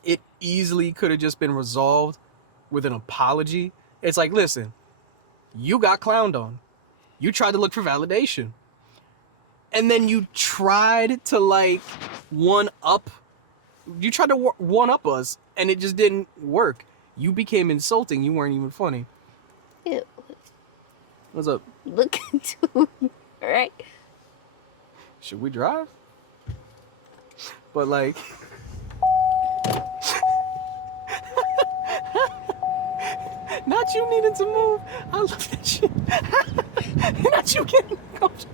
it easily could have just been resolved with an apology. It's like, listen, you got clowned on. You tried to look for validation. And then you tried to one up us, and it just didn't work. You became insulting. You weren't even funny. Ew. What's up? Look into me, right? Should we drive? But not you needing to move. I looked at you. Not you getting comfortable.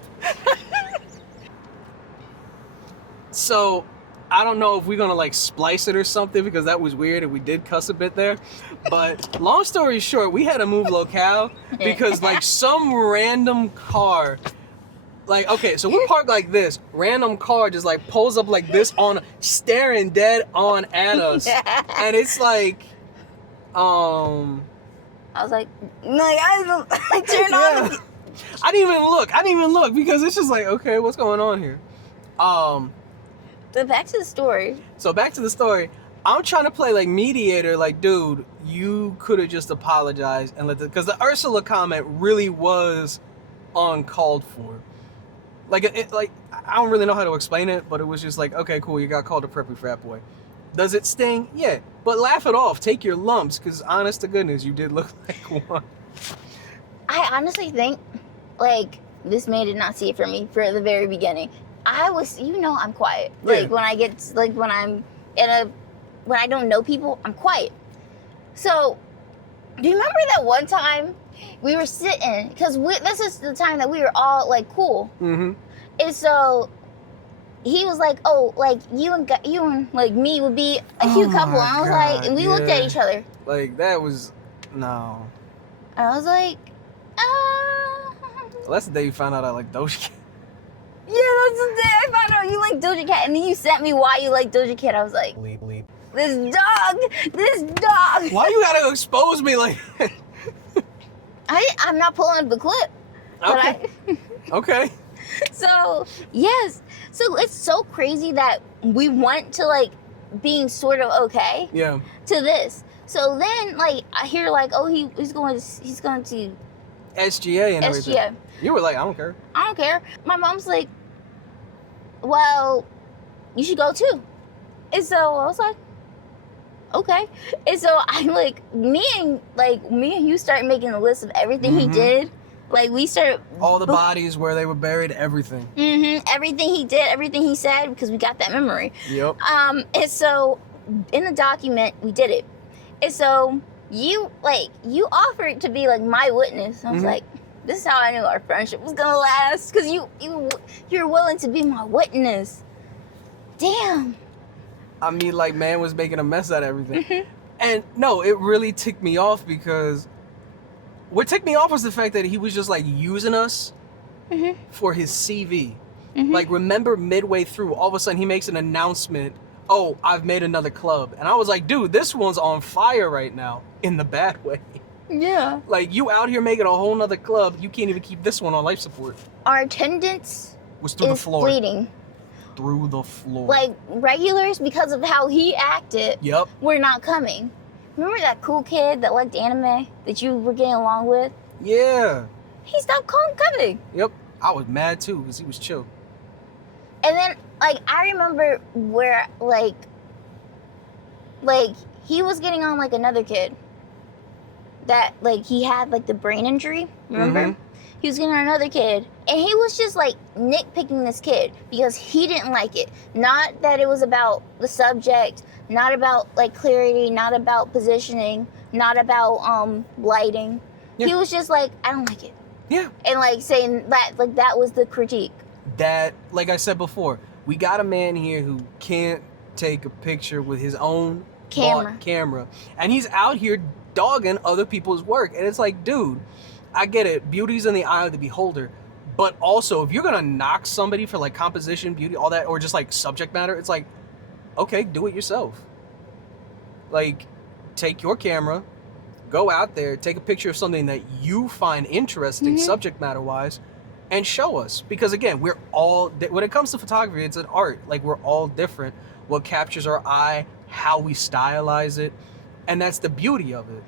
So, I don't know if we're gonna splice it or something because that was weird and we did cuss a bit there. But long story short, we had to move locale because some random car, okay, so we park like this, random car just pulls up like this staring dead on at us. And it's I was like, I don't turn on. I didn't even look because it's just okay, what's going on here? But back to the story. So back to the story. I'm trying to play mediator, dude, you could have just apologized and because the Ursula comment really was uncalled for. I don't really know how to explain it, but it was just okay, cool, you got called a preppy frat boy. Does it sting? Yeah. But laugh it off. Take your lumps, because honest to goodness, you did look like one. I honestly think, this man did not see it for me for the very beginning. I was, I'm quiet. Yeah. When I get, when I'm when I don't know people, I'm quiet. So, do you remember that one time we were sitting, because this is the time that we were all, cool. Mm-hmm. And so, he was like, oh, you and me would be a cute couple. And I was God, and we looked at each other. That was, no. And I was like, Well, that's the day you found out I like Doja Cat. Yeah, that's the day I found out you like Doja Cat. And then you sent me why you like Doja Cat. I was like, Bleep. This dog. Why you gotta expose me like that? I'm not pulling up the clip. Okay. Okay. So, yes. So, it's so crazy that we went to, being sort of okay. Yeah. To this. So then, I hear, oh, he's going to SGA and everything. SGA. You were like, I don't care. I don't care. My mom's like, well, you should go too. And so I was like, okay. And so I'm me and you start making a list of everything he did. We started all the bodies where they were buried, everything. Everything he did, everything he said, because we got that memory. Yep. And so in the document we did it. And so you offered to be my witness. I was like, this is how I knew our friendship was gonna last, because you're willing to be my witness. Damn. I mean, like, man was making a mess out of everything. And no, it really ticked me off because what ticked me off was the fact that he was just like using us for his CV. Like, remember midway through, all of a sudden he makes an announcement, oh, I've made another club. And I was like, dude, this one's on fire right now in the bad way. Yeah. Like, you out here making a whole nother club, you can't even keep this one on life support. Our attendance Was through the is floor. bleeding. Through the floor. Like, regulars, because of how he acted, Yep. were not coming. Remember that cool kid that liked anime that you were getting along with? Yeah. He stopped coming. Yep. I was mad too because he was chill. And then, like, I remember where, like, he was getting on, like, another kid. That, like, he had, like, the brain injury, remember? He was getting on another kid. And he was just, like, nitpicking this kid because he didn't like it. Not that it was about the subject, not about, like, clarity, not about positioning, not about, lighting. Yeah. He was just like, I don't like it. Yeah. And, like, saying that, like, that was the critique. That, like I said before, we got a man here who can't take a picture with his own camera. And he's out here dogging other people's work. And it's like, dude, I get it. Beauty's in the eye of the beholder. But also, if you're going to knock somebody for, like, composition, beauty, all that, or just, like, subject matter, it's like, okay, do it yourself. Like, take your camera, go out there, take a picture of something that you find interesting, subject matter-wise, and show us. Because, again, we're all, when it comes to photography, it's an art. Like, we're all different. What captures our eye, how we stylize it, and that's the beauty of it.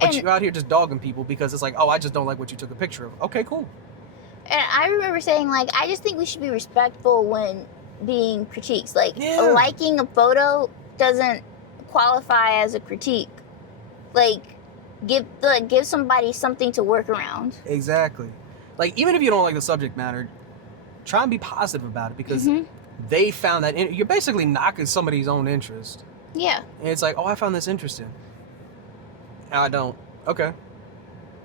But you're out here just dogging people because it's like, oh, I just don't like what you took a picture of. Okay, cool. And I remember saying, like, I just think we should be respectful when being critiques. Like, liking a photo doesn't qualify as a critique. Like, give somebody something to work around. Exactly. Like, even if you don't like the subject matter, try and be positive about it because they found that you're basically knocking somebody's own interest. Yeah. And it's like, oh, I found this interesting. I don't. Okay.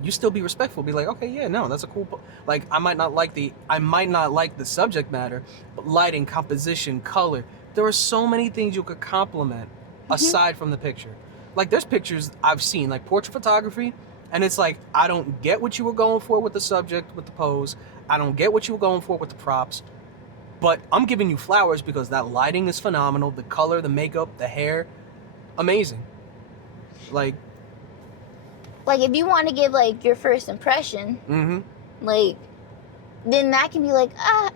You still be respectful. Be like, okay, yeah, no, that's a cool. Like, I might not like the subject matter, but lighting, composition, color. There are so many things you could compliment aside from the picture. Like, there's pictures I've seen, like portrait photography, and it's like, I don't get what you were going for with the subject, with the pose. I don't get what you were going for with the props, but I'm giving you flowers because that lighting is phenomenal. The color, the makeup, the hair, amazing. Like, if you want to give, like, your first impression, like, then that can be like,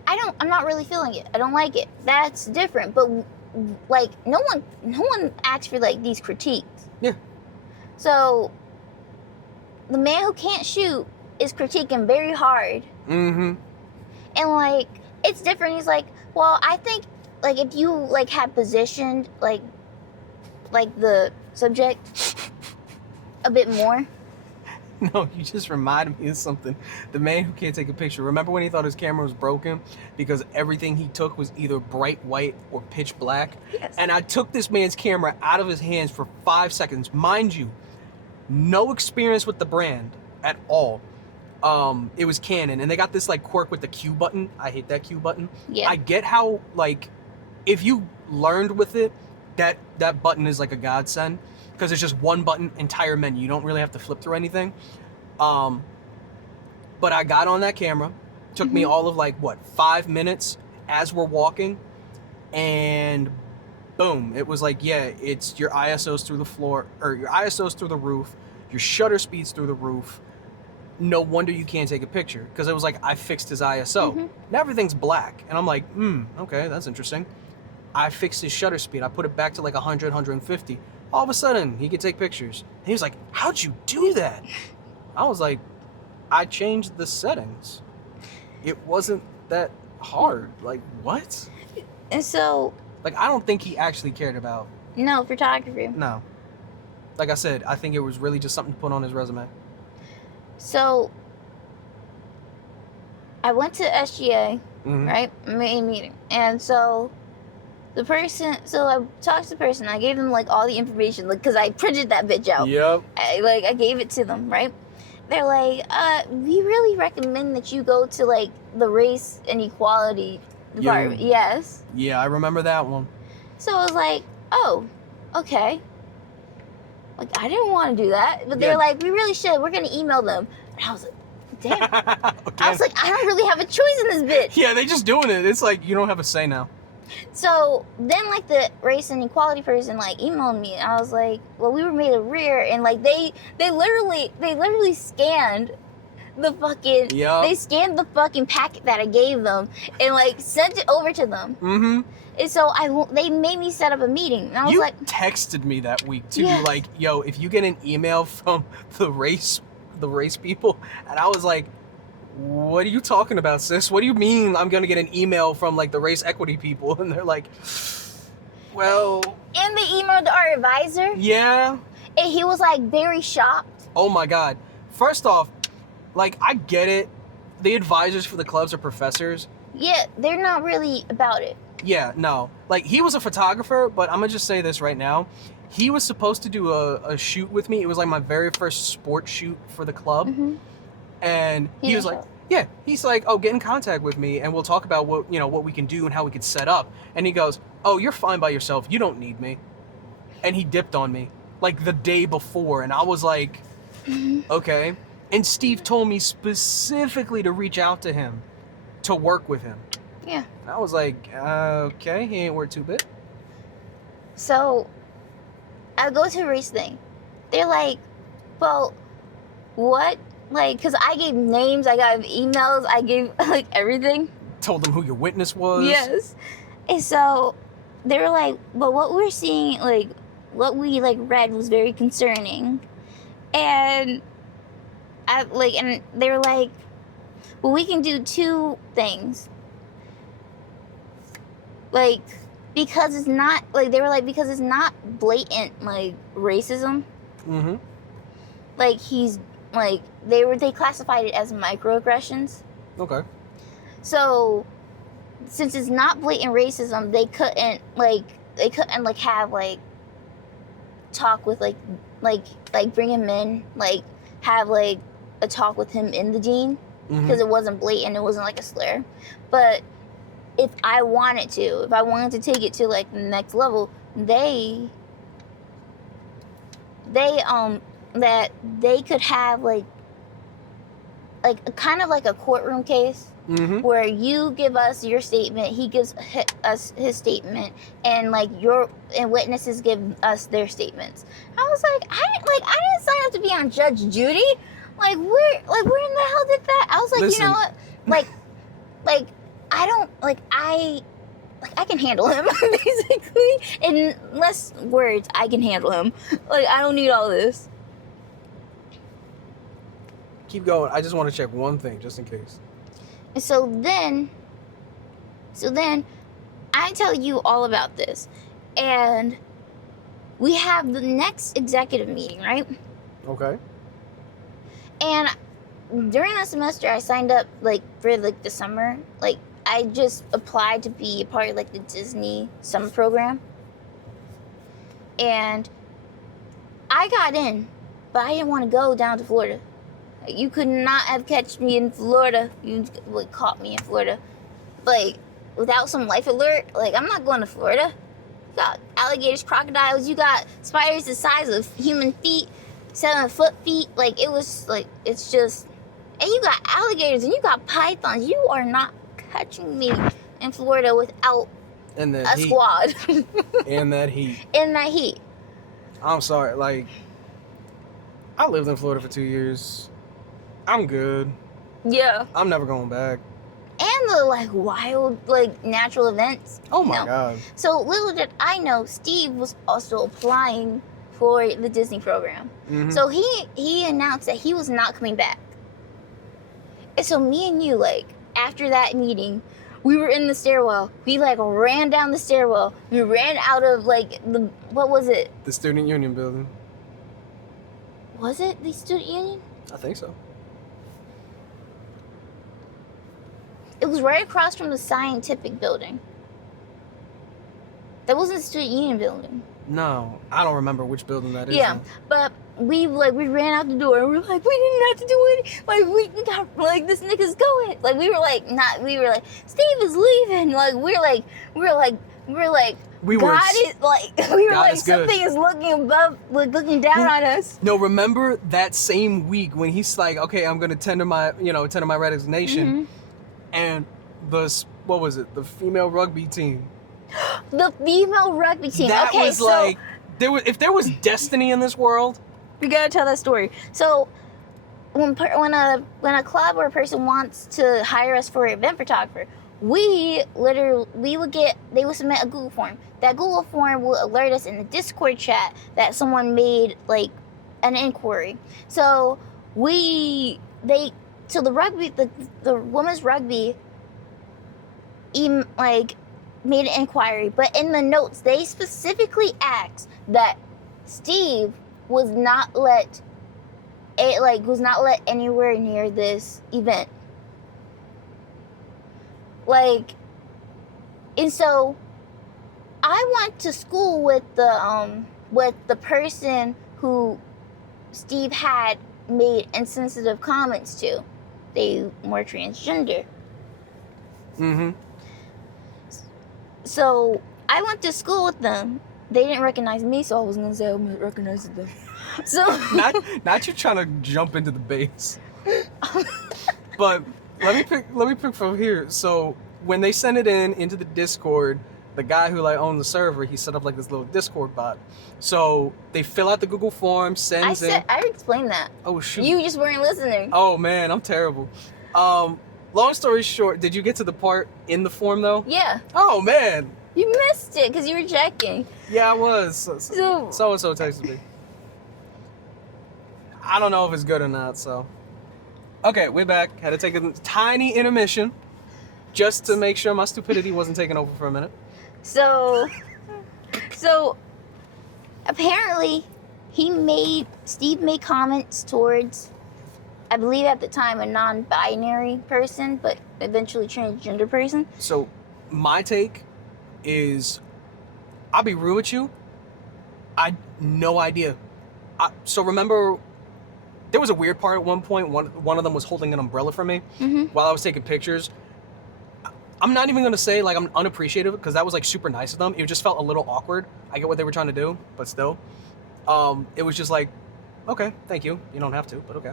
I'm not really feeling it. I don't like it. That's different. But, like, no one asks for, like, these critiques. Yeah. So, the man who can't shoot is critiquing very hard. And, like, it's different. He's like, well, I think, like, if you, like, had positioned, like the subject a bit more. No, you just reminded me of something. The man who can't take a picture. Remember when he thought his camera was broken because everything he took was either bright white or pitch black? Yes. And I took this man's camera out of his hands for 5 seconds. Mind you, no experience with the brand at all. It was Canon, and they got this, like, quirk with the Q button. I hate that Q button. Yeah. I get how, like, if you learned with it, that button is like a godsend. Because it's just one button, entire menu. You don't really have to flip through anything. But I got on that camera. Took me all of, like, 5 minutes as we're walking. And boom. It was like, yeah, it's your ISO's through the floor, or your ISO's through the roof. Your shutter speed's through the roof. No wonder you can't take a picture. Because it was like, I fixed his ISO. Now everything's black. And I'm like, okay, that's interesting. I fixed his shutter speed. I put it back to like 100, 150. All of a sudden, he could take pictures. And he was like, how'd you do that? I was like, I changed the settings. It wasn't that hard. Like, what? And so... Like, I don't think he actually cared about... No, photography. No. Like I said, I think it was really just something to put on his resume. So, I went to SGA, right? Main meeting. And so... I talked to the person, I gave them, like, all the information, like, because I printed that bitch out. Yep. I gave it to them, right? They're like, we really recommend that you go to, like, the race and equality department. Yes. Yeah, I remember that one. So I was like, oh, okay. Like, I didn't want to do that. But they're like, we really should. We're going to email them. And I was like, damn. I was like, I don't really have a choice in this bitch. Yeah, they just doing it. It's like, you don't have a say now. So then, like, the race and equality person, like, emailed me. And I was like, well, we were made of rare. And, like, they literally scanned the fucking, they scanned the fucking packet that I gave them and, like, sent it over to them. Mm-hmm. And so they made me set up a meeting. And I was like, texted me that week too, Yes. like, yo, if you get an email from the race people, and I was like, what are you talking about, sis? What do you mean I'm gonna get an email from like the race equity people? And they're like, well, and they emailed our advisor. Yeah. And he was like very shocked. Oh my God. First off, like, I get it. The advisors for the clubs are professors. Yeah, they're not really about it. Yeah, no. Like, he was a photographer, but I'm gonna just say this right now. He was supposed to do a shoot with me. It was like my very first sport shoot for the club. Mm-hmm. And he was like, yeah, he's like, oh, get in contact with me and we'll talk about what we can do and how we could set up. And he goes, oh, you're fine by yourself. You don't need me. And he dipped on me like the day before. And I was like, okay. And Steve told me specifically to reach out to him to work with him. Yeah. And I was like, okay, he ain't worth two bit. So I go to a race thing. They're like, well, what? Like, because I gave names, I got emails, I gave like everything. Told them who your witness was. Yes. And so they were like, but what we're seeing, like, what we like read was very concerning. And and they were like, well, we can do two things. Like, because it's not, like, they were like, because it's not blatant, like, racism. Mm-hmm. Like, he's, like, they classified it as microaggressions. Okay. So, since it's not blatant racism, they couldn't have, like, talk with, like, bring him in, like, have, like, a talk with him in the dean. Because it wasn't blatant, it wasn't, like, a slur. But if I wanted to take it to, like, the next level, they could have, like a kind of like a courtroom case where you give us your statement, he gives us his statement, and like and witnesses give us their statements. I was like, I didn't sign up to be on Judge Judy. Like, where in the hell did that? I was like, Listen. You know what? I can handle him, basically. In less words, I can handle him. Like, I don't need all this. Keep going. I just want to check one thing, just in case. And so then I tell you all about this. And we have the next executive meeting, right? Okay. And during that semester, I signed up, like, for, like, the summer. Like, I just applied to be a part of, like, the Disney summer program. And I got in, but I didn't want to go down to Florida. You could not have catched me in Florida. You would caught me in Florida. Like, without some life alert, like, I'm not going to Florida. You got alligators, crocodiles, you got spiders the size of human feet, 7-foot feet. Like, it was, like, it's just... And you got alligators and you got pythons. You are not catching me in Florida without a squad. In that heat. In that heat. I'm sorry, like, I lived in Florida for 2 years. I'm good. Yeah. I'm never going back. And the, like, wild, like, natural events. Oh my God. So little did I know, Steve was also applying for the Disney program. So he announced that he was not coming back. And so me and you, like, after that meeting, we were in the stairwell. We, like, ran down the stairwell. We ran out of, like, what was it? The Student Union building. Was it the Student Union? I think so. It was right across from the Scientific building. That wasn't the Student Union building. No, I don't remember which building that is. Yeah, but we ran out the door and we were like, we didn't have to do it. Like, we got, like, this nigga's going. Like, we were like, Steve is leaving. Like, we were like We were like, We God were- is like, we were God like, is good. something is looking above, like looking down on us. No, remember that same week when he's like, okay, I'm gonna tender my resignation, Mm-hmm. and what was it? The female rugby team. The female rugby team. That okay, was so like, if there was destiny in this world. we gotta tell that story. So when a club or a person wants to hire us for an event photographer, they would submit a Google form. That Google form will alert us in the Discord chat that someone made like an inquiry. So the women's rugby made an inquiry, but in the notes they specifically asked that Steve was not let anywhere near this event. And so I went to school with the person who Steve had made insensitive comments to. They were transgender. Mm-hmm. So I went to school with them. They didn't recognize me, so I was gonna say I recognized them. So not you trying to jump into the base. But let me pick from here. So when they send it into the Discord, the guy who owned the server, he set up this little Discord bot. So they fill out the Google form, sends in. I explained that. Oh shoot. You just weren't listening. Oh man, I'm terrible. Long story short, did you get to the part in the form though? Yeah. Oh man. You missed it because you were checking. Yeah, I was. So So texted me. I don't know if it's good or not, so. Okay, we're back. Had to take a tiny intermission just to make sure my stupidity wasn't taken over for a minute. So apparently Steve made comments towards, I believe at the time, a non-binary person, but eventually transgender person. So my take is, I'll be real with you, I no idea. So remember, there was a weird part at one point. One of them was holding an umbrella for me while I was taking pictures. I'm not even gonna say I'm unappreciative because that was super nice of them. It just felt a little awkward. I get what they were trying to do, but still, it was just okay, thank you. You don't have to, but okay.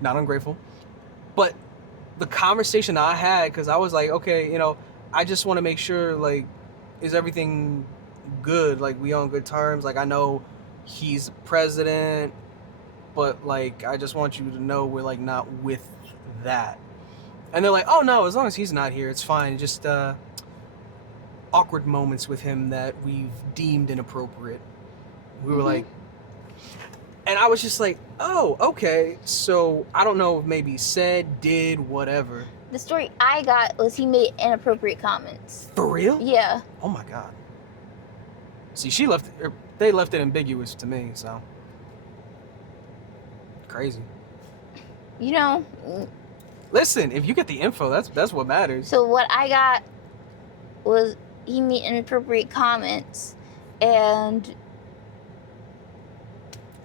Not ungrateful, but the conversation I had, because I was okay, I just want to make sure is everything good? We on good terms? I know he's president, but I just want you to know we're not with that. And they're oh no, as long as he's not here, it's fine. Just awkward moments with him that we've deemed inappropriate. We were and I was just oh, okay. So I don't know if maybe said, did, whatever. The story I got was he made inappropriate comments. For real? Yeah. Oh my god. See, they left it ambiguous to me, so. Crazy. Listen, if you get the info, that's what matters. So what I got was he made inappropriate comments, and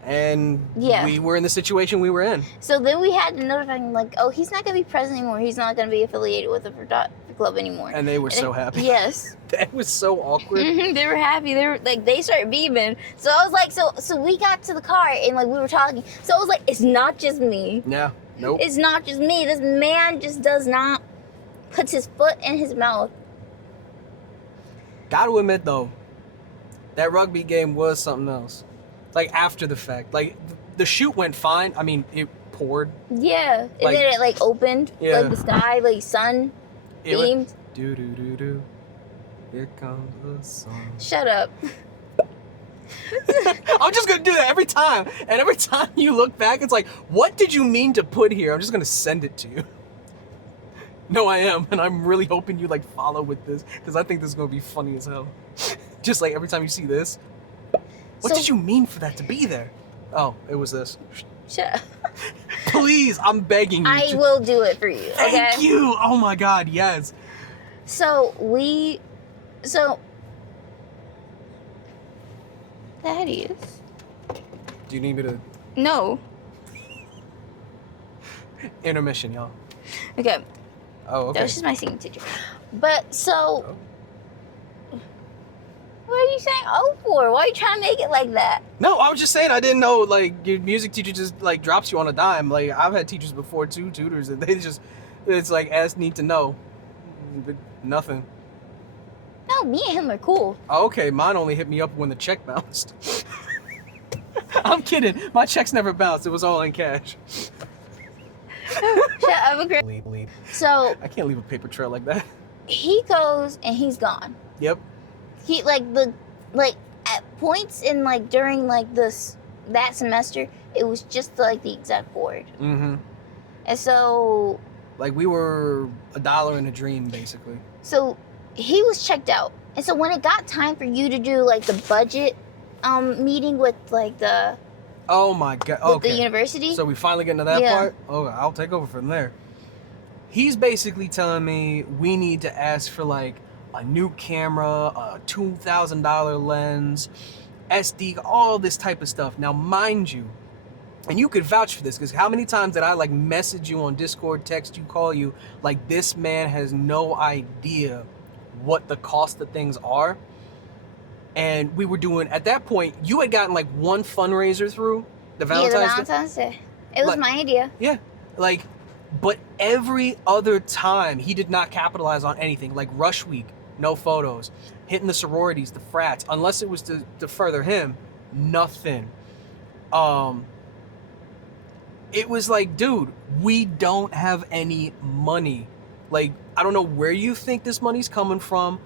yeah. We were in the situation we were in. So then we had to notify him oh, he's not going to be president anymore. He's not going to be affiliated with the photography club anymore. And they were so happy. Yes. That was so awkward. They were happy. They were they started beaming. So I was so we got to the car and we were talking. So I was it's not just me. Yeah. Nope. It's not just me. This man just does not put his foot in his mouth. Gotta admit though, that rugby game was something else. After the fact, the shoot went fine. I mean, it poured. Yeah, and then it opened, yeah. the sky, sun beamed. Do do do do. Here comes the sun. Shut up. I'm just gonna do that every time, and every time you look back, it's what did you mean to put here? I'm just gonna send it to you. No, I am, and I'm really hoping you follow with this because I think this is gonna be funny as hell. Just every time you see this. What did you mean for that to be there? Oh, it was this. Shut up. Please, I'm begging you. I will do it for you, okay? Thank you. Oh my god, yes. So Thaddeus. Do you need me to No. intermission, y'all? Okay. Oh, okay. That was just my singing teacher. But so you saying oh for? Why are you trying to make it like that? No, I was just saying I didn't know, like, your music teacher just, like, drops you on a dime. Like, I've had teachers before, too, tutors, and they just, it's like, ask need to know. But nothing. No, me and him are cool. Oh, okay, mine only hit me up when the check bounced. I'm kidding. My checks never bounced. It was all in cash. Shut up, Chris. Leave. So I can't leave a paper trail like that. he goes and he's gone. Yep. He at points in like during like that semester, it was just like the exec board. Mm-hmm. And so Like, we were $1 in a dream, basically. So he was checked out. And so when it got time for you to do like the budget meeting with like the Oh my god. with Okay. the university. So we finally get into that Yeah. part? Oh, I'll take over from there. He's basically telling me we need to ask for like a new camera, a $2,000 lens, SD, all this type of stuff. Now, mind you, and you could vouch for this, because how many times did I like message you on Discord, text you, call you, like this man has no idea what the cost of things are. And we were doing, at that point, you had gotten like one fundraiser through, the Valentine's Day. Yeah, the Valentine's Day. It was Like- my idea. Yeah, like, but every other time he did not capitalize on anything. Like Rush Week, no photos. Hitting the sororities, the frats, unless it was to further him, nothing. It was like, dude, we don't have any money. Like, I don't know where you think this money's coming from,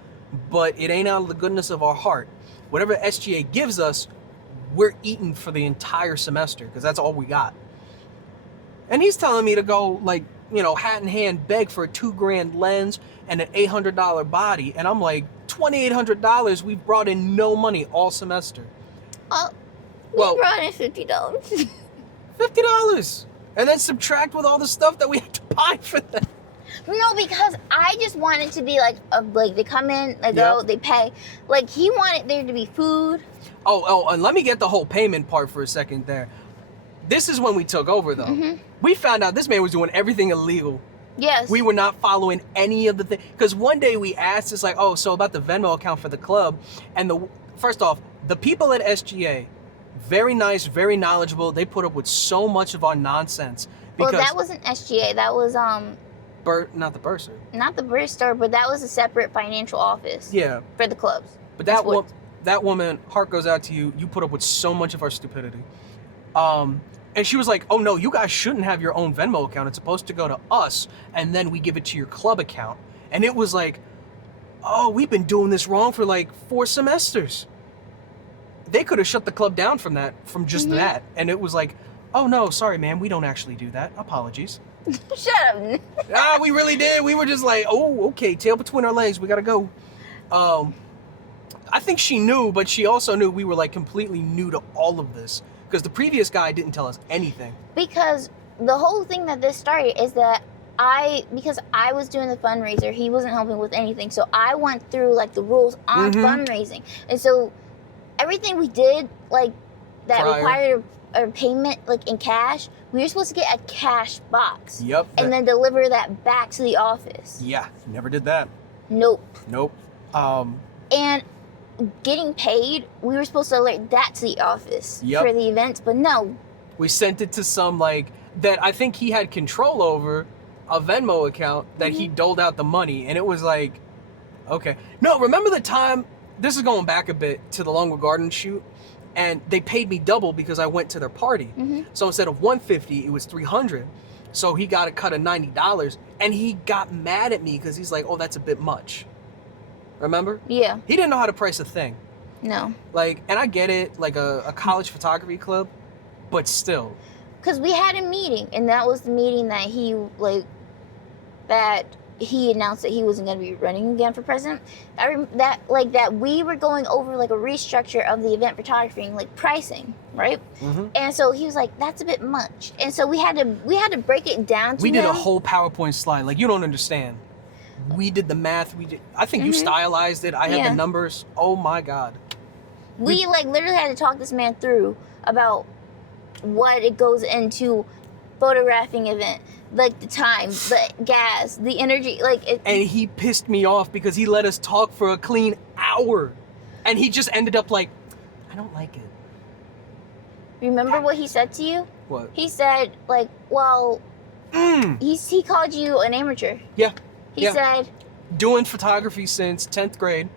but it ain't out of the goodness of our heart. Whatever SGA gives us, we're eating for the entire semester, because that's all we got. And he's telling me to go, like, you know, hat in hand, beg for a $2,000 lens and an $800 body. And I'm like, $2,800, we've brought in no money all semester. We brought in $50. $50. And then subtract with all the stuff that we had to buy for them. No, because I just wanted to be like they come in, they go, Yep. they pay. Like he wanted there to be food. Oh, and let me get the whole payment part for a second there. This is when we took over, though. Mm-hmm. We found out this man was doing everything illegal. Yes. We were not following any of the things. Because one day we asked, it's like, oh, so about the Venmo account for the club. And first off, the people at SGA, very nice, very knowledgeable. They put up with so much of our nonsense. Well, that wasn't SGA. That was not the bursar. not the British Store, but that was a separate financial office. Yeah. For the clubs. But That's that woman, heart goes out to you. You put up with so much of our stupidity. And she was like, oh no, you guys shouldn't have your own Venmo account. It's supposed to go to us, and then we give it to your club account. And it was like, oh, we've been doing this wrong for like 4 semesters. They could have shut the club down from just that. And it was like, oh no, sorry, man, we don't actually do that. Apologies. Shut up. We really did. We were just like, oh, okay, tail between our legs. We gotta go. I think she knew, but she also knew we were like completely new to all of this. Because the previous guy didn't tell us anything. Because the whole thing that this started is that because I was doing the fundraiser, he wasn't helping with anything. So I went through like the rules on fundraising. And so everything we did, like that required a payment like in cash, we were supposed to get a cash box. Yep. And then deliver that back to the office. Yeah, never did that. Nope. And getting paid, we were supposed to alert that to the office Yep. for the events, but no. we sent it to some like that I think he had control over, a Venmo account that he doled out the money, and it was like, okay. No, remember the time, this is going back a bit to the Longwood Garden shoot, and they paid me double because I went to their party. So instead of $150, it was $300. So he got a cut of $90, and he got mad at me because he's like, oh, that's a bit much. Remember? Yeah. He didn't know how to price a thing. No. Like, and I get it, like a college photography club, but still. Because we had a meeting, and that was the meeting that he announced that he wasn't going to be running again for president. That we were going over like a restructure of the event photography and like pricing, right? And so he was like, "That's a bit much," and so we had to break it down to We did him. a whole PowerPoint slide. Like, you don't understand. We did the math. I think you stylized it. I had Yeah. the numbers. Oh my God. We like literally had to talk this man through about what it goes into photographing event, like the time, the gas, the energy, like it. And he pissed me off because he let us talk for a clean hour. And he just ended up like, I don't like it. Remember what he said to you? What? He said, like, well, he called you an amateur. Yeah. He said, doing photography since 10th grade.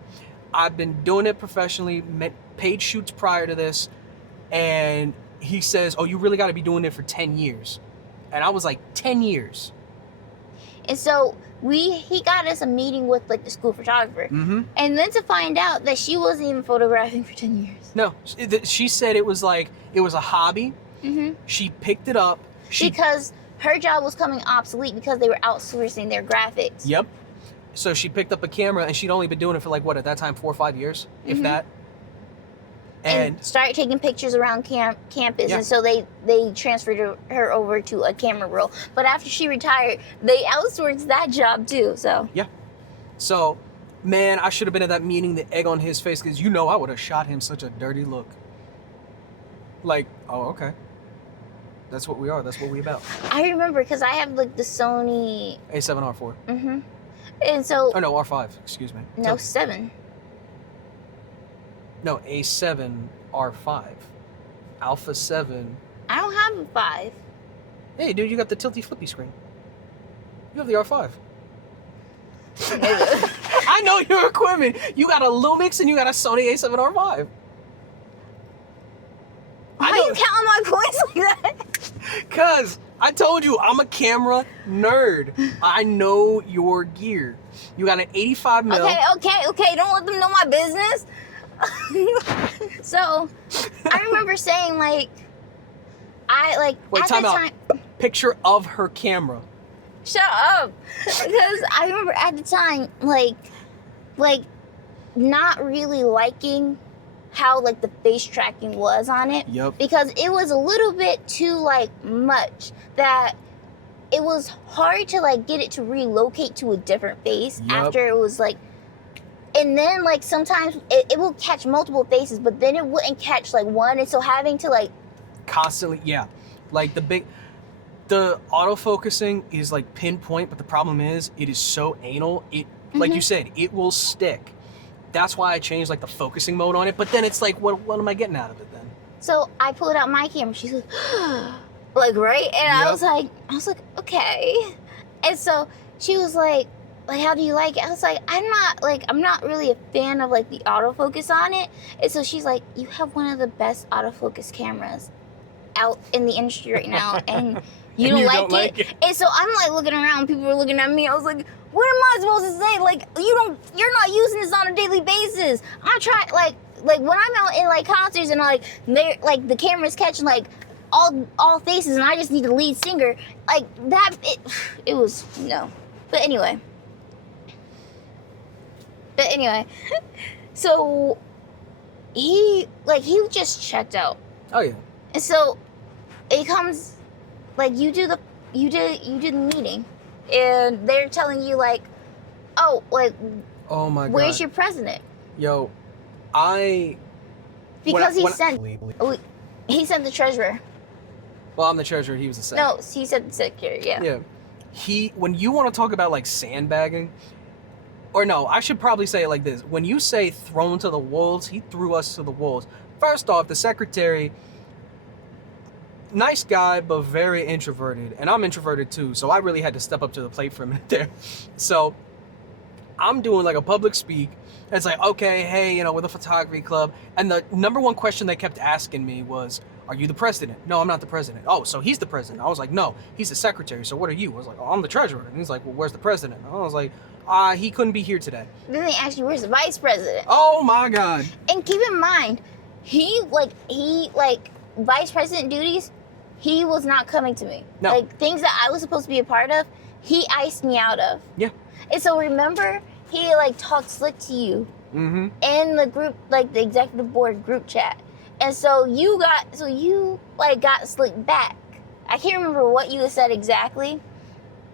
I've been doing it professionally, paid shoots prior to this. And he says, oh, you really got to be doing it for 10 years. And I was like, 10 years. And so he got us a meeting with like the school photographer. Mm-hmm. And then to find out that she wasn't even photographing for 10 years. No, she said it was a hobby. Mm-hmm. She picked it up. Because her job was coming obsolete because they were outsourcing their graphics. Yep. So she picked up a camera, and she'd only been doing it for like, what, at that time, 4 or 5 years, if that. And started taking pictures around campus. Yeah. And so they transferred her over to a camera role. But after she retired, they outsourced that job too, so. Yeah. So, man, I should have been at that meeting, the egg on his face, because I would have shot him such a dirty look. Like, oh, okay. That's what we are. That's what we about. I remember because I have like the Sony A7R4. Mm-hmm. And so Oh no, R5. Excuse me. no 7. No, A7R5. Alpha 7. I don't have a 5. Hey, dude, you got the tilty flippy screen. You have the R5. I know your equipment. You got a Lumix and you got a Sony A7R5. Why are you counting my points like that? Cause I told you I'm a camera nerd. I know your gear. You got an 85 mil. Okay. Don't let them know my business. So, I remember saying Wait, at time the out. time. Picture of her camera. Shut up. Because I remember at the time, like not really liking how like the face tracking was on it. Yep. Because it was a little bit too like much that it was hard to like get it to relocate to a different face after it was like, and then like sometimes it will catch multiple faces, but then it wouldn't catch like one, and so having to like Constantly, yeah. Like the autofocusing is like pinpoint, but the problem is it is so anal. It, like you said, it will stick. That's why I changed like the focusing mode on it. But then it's like, what am I getting out of it then? So I pulled out my camera. She's like, like right, and I was like, okay. And so she was like, how do you like it? I was like, I'm not really a fan of like the autofocus on it. And so she's like, you have one of the best autofocus cameras out in the industry right now, and you don't like it. And so I'm like looking around, people were looking at me. I was like, what am I supposed to say? Like, you're not using this on a daily basis. I'm trying, like when I'm out in like concerts and like they're like the camera's catching like all faces, and I just need the lead singer. Like that, it was no. But anyway, so he just checked out. Oh yeah. And so it comes like you do the meeting, and they're telling you like, oh my God, where's your president? Yo, because he sent the treasurer. Well, I'm the treasurer. He was the secretary. No, he said the secretary. Yeah. Yeah. When you want to talk about like sandbagging, or no, I should probably say it like this. When you say thrown to the wolves, he threw us to the wolves. First off, the secretary, nice guy, but very introverted. And I'm introverted too, so I really had to step up to the plate for a minute there. So I'm doing like a public speak. It's like, okay, hey, we're the photography club. And the number one question they kept asking me was, are you the president? No, I'm not the president. Oh, so he's the president. I was like, no, he's the secretary. So what are you? I was like, oh, I'm the treasurer. And he's like, well, where's the president? I was like, he couldn't be here today. Then they asked you, where's the vice president? Oh my God. And keep in mind, he vice president duties, he was not coming to me. No. Like things that I was supposed to be a part of, he iced me out of. Yeah. And so remember, he like talked slick to you in the group, like the executive board group chat. And so you got slick back. I can't remember what you said exactly,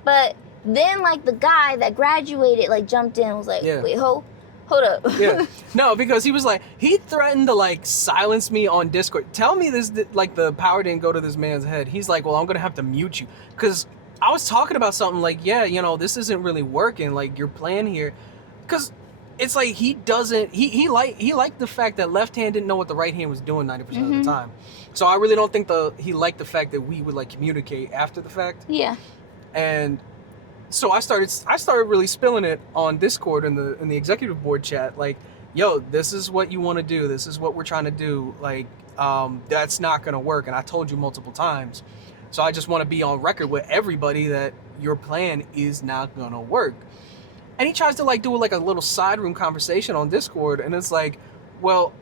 but then like the guy that graduated like jumped in and was like, wait, hold up. Yeah. No, because he was like, he threatened to like silence me on Discord. Tell me this, like the power didn't go to this man's head. He's like, well, I'm going to have to mute you. Because I was talking about something like, yeah, this isn't really working. Like your plan here. Because it's like he doesn't. He liked the fact that left hand didn't know what the right hand was doing 90% of the time. So I really don't think he liked the fact that we would like communicate after the fact. Yeah. And so I started really spilling it on Discord in the executive board chat, like, yo, this is what you want to do, this is what we're trying to do, like, that's not gonna work, and I told you multiple times. So I just want to be on record with everybody that your plan is not gonna work. And he tries to like do like a little side room conversation on Discord, and it's like, well,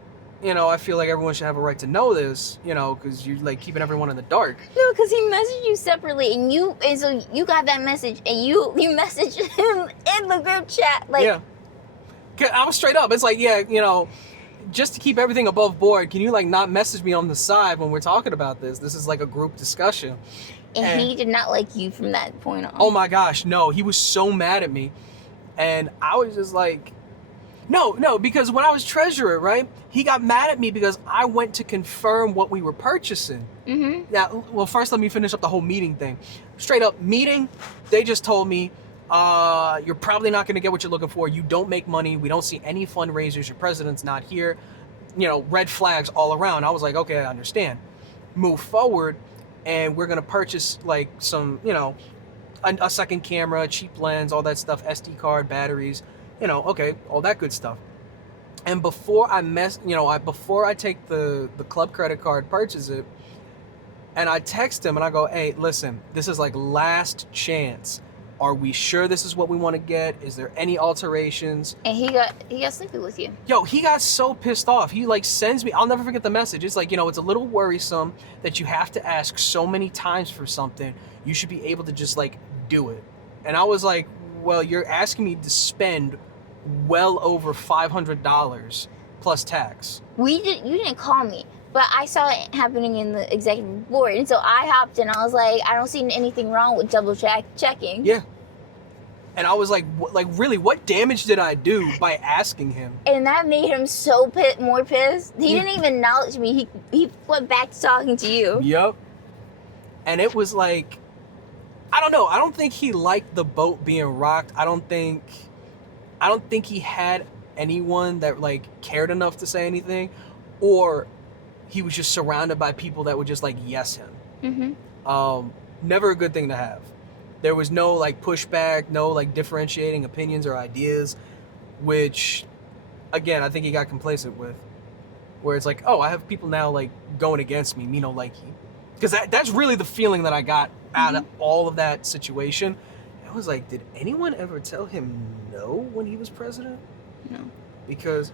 you know, I feel like everyone should have a right to know this, you know, because you're like keeping everyone in the dark. No, because he messaged you separately, and so you got that message, and you messaged him in the group chat, like. Yeah. I was straight up. It's like, yeah, you know, just to keep everything above board, can you like not message me on the side when we're talking about this? This is like a group discussion. And he did not like you from that point on. Oh my gosh, no, he was so mad at me, and I was just like. No, because when I was treasurer, right, he got mad at me because I went to confirm what we were purchasing. Mm-hmm. Now, well, first let me finish up the whole meeting thing. Straight up meeting, they just told me, you're probably not going to get what you're looking for. You don't make money. We don't see any fundraisers. Your president's not here. You know, red flags all around. I was like, okay, I understand. Move forward, and we're going to purchase, like, some, you know, a second camera, cheap lens, all that stuff, SD card, batteries. You know, okay, all that good stuff. And before I before I take the club credit card, purchase it, and I text him and I go, hey, listen, this is like last chance. Are we sure this is what we want to get? Is there any alterations? And he got sleepy with you. Yo, he got so pissed off. He like sends me, I'll never forget the message. It's like, you know, it's a little worrisome that you have to ask so many times for something. You should be able to just like do it. And I was like, well, you're asking me to spend well over $500 plus tax. You didn't call me, but I saw it happening in the executive board, and so I hopped in. I was like, I don't see anything wrong with double checking. Yeah. And I was like, really, what damage did I do by asking him? And that made him so more pissed. He didn't even acknowledge me. He went back to talking to you. Yep. And it was like, I don't know. I don't think he liked the boat being rocked. I don't think he had anyone that like cared enough to say anything, or he was just surrounded by people that would just like yes him. Mm-hmm. Never a good thing to have. There was no like pushback, no like differentiating opinions or ideas, which again I think he got complacent with, where it's like, oh, I have people now like going against me no like you, because that's really the feeling that I got out of all of that situation. I was like, did anyone ever tell him no when he was president? No. Because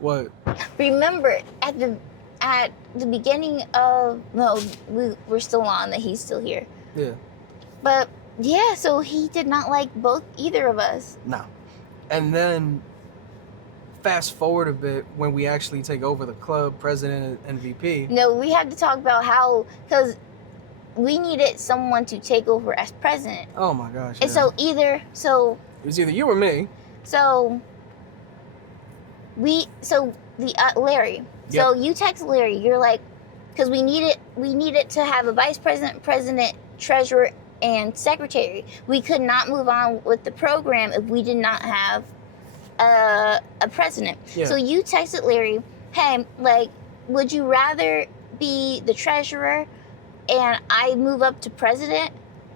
what? Remember at the beginning of we're still on that he's still here. Yeah. But yeah, so he did not like either of us. No. And then fast forward a bit when we actually take over the club, president and VP. No, we have to talk about how, because we needed someone to take over as president. Oh my gosh. And yeah. so it was either you or me. So Larry. Yep. So you text Larry. You're like, because we needed to have a vice president, president, treasurer, and secretary. We could not move on with the program if we did not have a president. Yeah. So you texted Larry, hey, like, would you rather be the treasurer and I move up to president,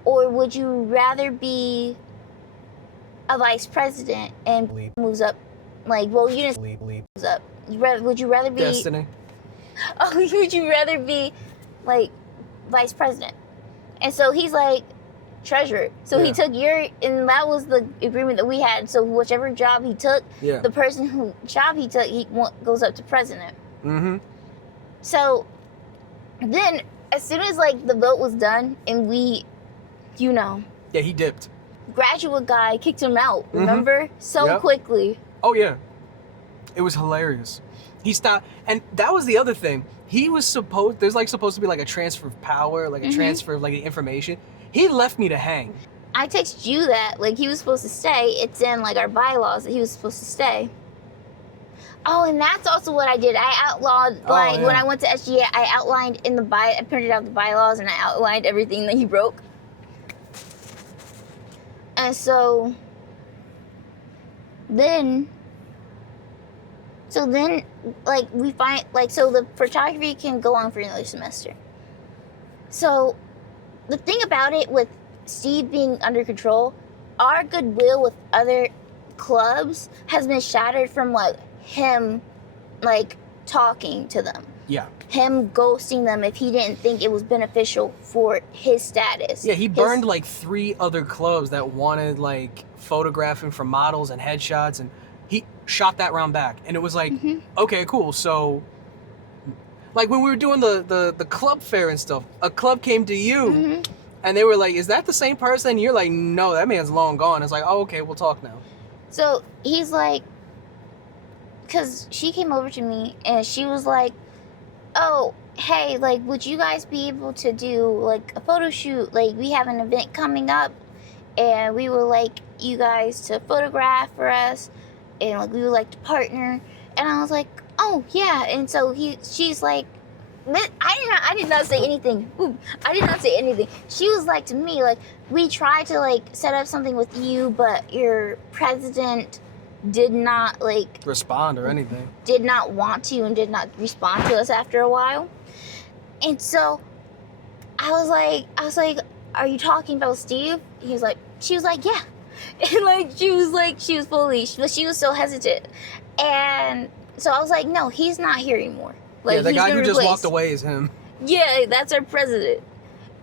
or would you rather be a vice president and moves up? Like, well, you didn't moves up. Would you rather be Destiny? Oh, would you rather be like vice president? And so he's like treasurer. So he took and that was the agreement that we had. So whichever job he took, the person who job he took, he goes up to president. Mm-hmm. So then, as soon as like the vote was done and we, yeah, he dipped. Graduate guy kicked him out. Remember, so quickly. Oh yeah, it was hilarious. He stopped, and that was the other thing. He was supposed to be like a transfer of power, like a transfer of like information. He left me to hang. I texted you that like he was supposed to stay. It's in like our bylaws that he was supposed to stay. Oh, and that's also what I did. I outlawed, when I went to SGA, I outlined I printed out the bylaws and I outlined everything that he broke. And so then like we find like so the photography can go on for another semester. So the thing about it with Steve being under control, our goodwill with other clubs has been shattered from like him like talking to them. Yeah. Him ghosting them if he didn't think it was beneficial for his status. Yeah, he burned like 3 other clubs that wanted like photographing for models and headshots, and he shot that round back. And it was like, okay, cool. So like when we were doing the club fair and stuff, a club came to you and they were like, is that the same person? And you're like, no, that man's long gone. It's like, oh, okay, we'll talk now. So he's like, because she came over to me and she was like, oh, hey, like, would you guys be able to do like a photo shoot? Like, we have an event coming up and we would like you guys to photograph for us, and like we would like to partner. And I was like, oh yeah. And so she's like, I did not say anything. Ooh, I did not say anything. She was like to me, like, we tried to like set up something with you, but your president did not like respond or anything. Did not want to and did not respond to us after a while. And so I was like, are you talking about Steve? She was like, yeah. And like she was fully, but she was so hesitant. And so I was like, no, he's not here anymore. Like, yeah, the guy who just walked away is him. Yeah, that's our president.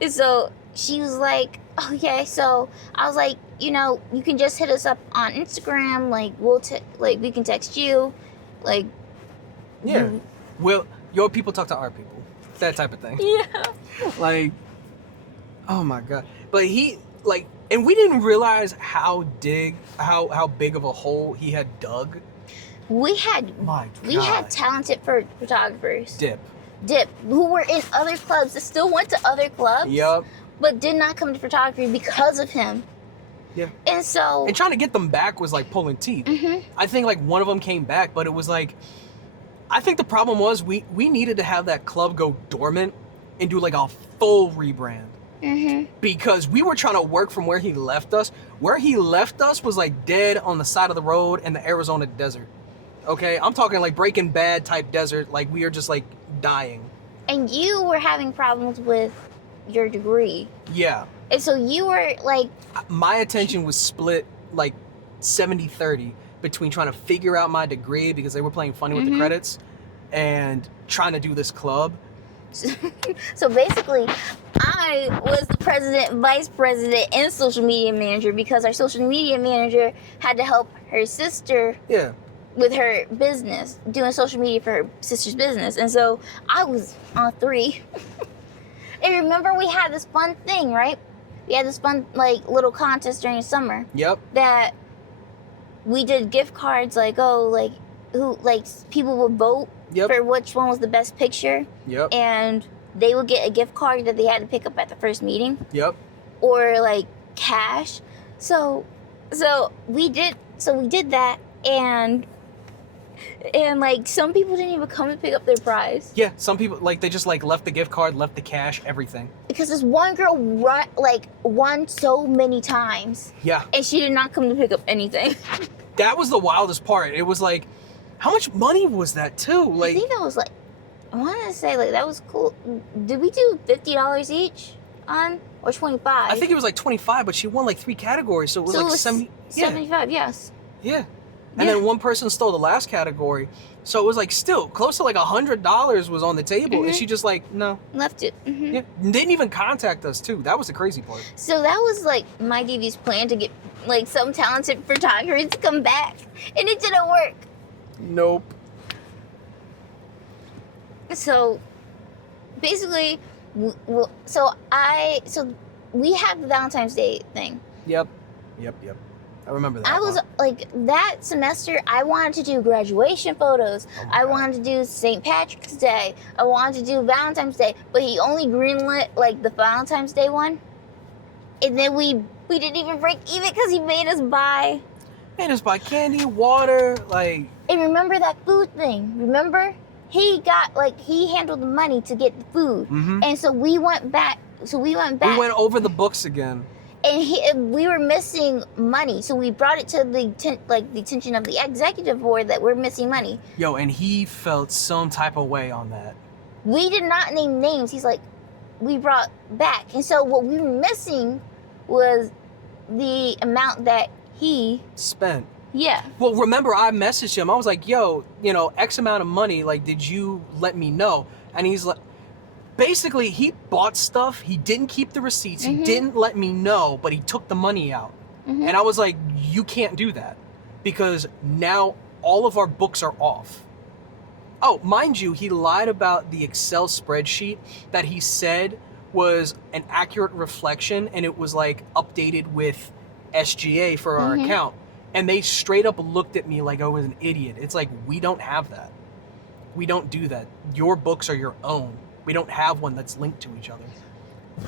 And so she was like, okay. So I was like, you know, you can just hit us up on Instagram. Like we can text you. Like, yeah. Well, your people talk to our people. That type of thing. Yeah. Like, oh my God. But he like, and we didn't realize how big of a hole he had dug. We had talented photographers. Dip, who were in other clubs that still went to other clubs. Yep. But did not come to photography because of him. Yeah. And so. And trying to get them back was like pulling teeth. I think like one of them came back, but it was like, I think the problem was we needed to have that club go dormant and do like a full rebrand. Because we were trying to work from where he left us. Where he left us was like dead on the side of the road in the Arizona desert. Okay, I'm talking like Breaking Bad type desert. Like we are just like dying. And you were having problems with your degree. Yeah. And so you were like... My attention was split like 70-30 between trying to figure out my degree because they were playing funny with the credits and trying to do this club. So basically, I was the president, vice president, and social media manager because our social media manager had to help her sister with her business, doing social media for her sister's business. And so I was on 3. And remember, we had this fun thing, right? We had this fun, like, little contest during the summer. Yep. That we did gift cards, like, people would vote for which one was the best picture. Yep. And they would get a gift card that they had to pick up at the first meeting. Yep. Or, like, cash. So we did that, and like some people didn't even come to pick up their prize. Yeah, some people like they just like left the gift card, left the cash, everything. Because this one girl won so many times. Yeah. And she did not come to pick up anything. That was the wildest part. It was like, how much money was that too? Like, I think that was like, I wanted to say like that was cool. Did we do $50 each on or 25? I think it was like 25, but she won like 3 categories, so it was like 75. Yes. Yeah. And then one person stole the last category. So it was like still close to like $100 was on the table. And she just like, no. Left it. Yeah. Didn't even contact us too. That was the crazy part. So that was like my DV's plan to get like some talented photographers to come back. And it didn't work. Nope. So basically, so we have the Valentine's Day thing. Yep. I remember that. I was like, that semester, I wanted to do graduation photos. I wanted to do St. Patrick's Day. I wanted to do Valentine's Day. But he only greenlit like the Valentine's Day one. And then we didn't even break even because he made us buy candy, water, like. And remember that food thing? Remember? He handled the money to get the food. And so we went back. We went over the books again. And we were missing money, so we brought it to the attention of the executive board that we're missing money. Yo, and he felt some type of way on that. We did not name names. He's like, we brought back. And so what we were missing was the amount that he spent. Yeah. Well, remember, I messaged him. I was like, yo, X amount of money, like, did you let me know? And he's like, basically, he bought stuff. He didn't keep the receipts. He didn't let me know, but he took the money out. And I was like, you can't do that because now all of our books are off. Oh, mind you, he lied about the Excel spreadsheet that he said was an accurate reflection, and it was like updated with SGA for our account. And they straight up looked at me like I was an idiot. It's like, we don't have that. We don't do that. Your books are your own. We don't have one that's linked to each other.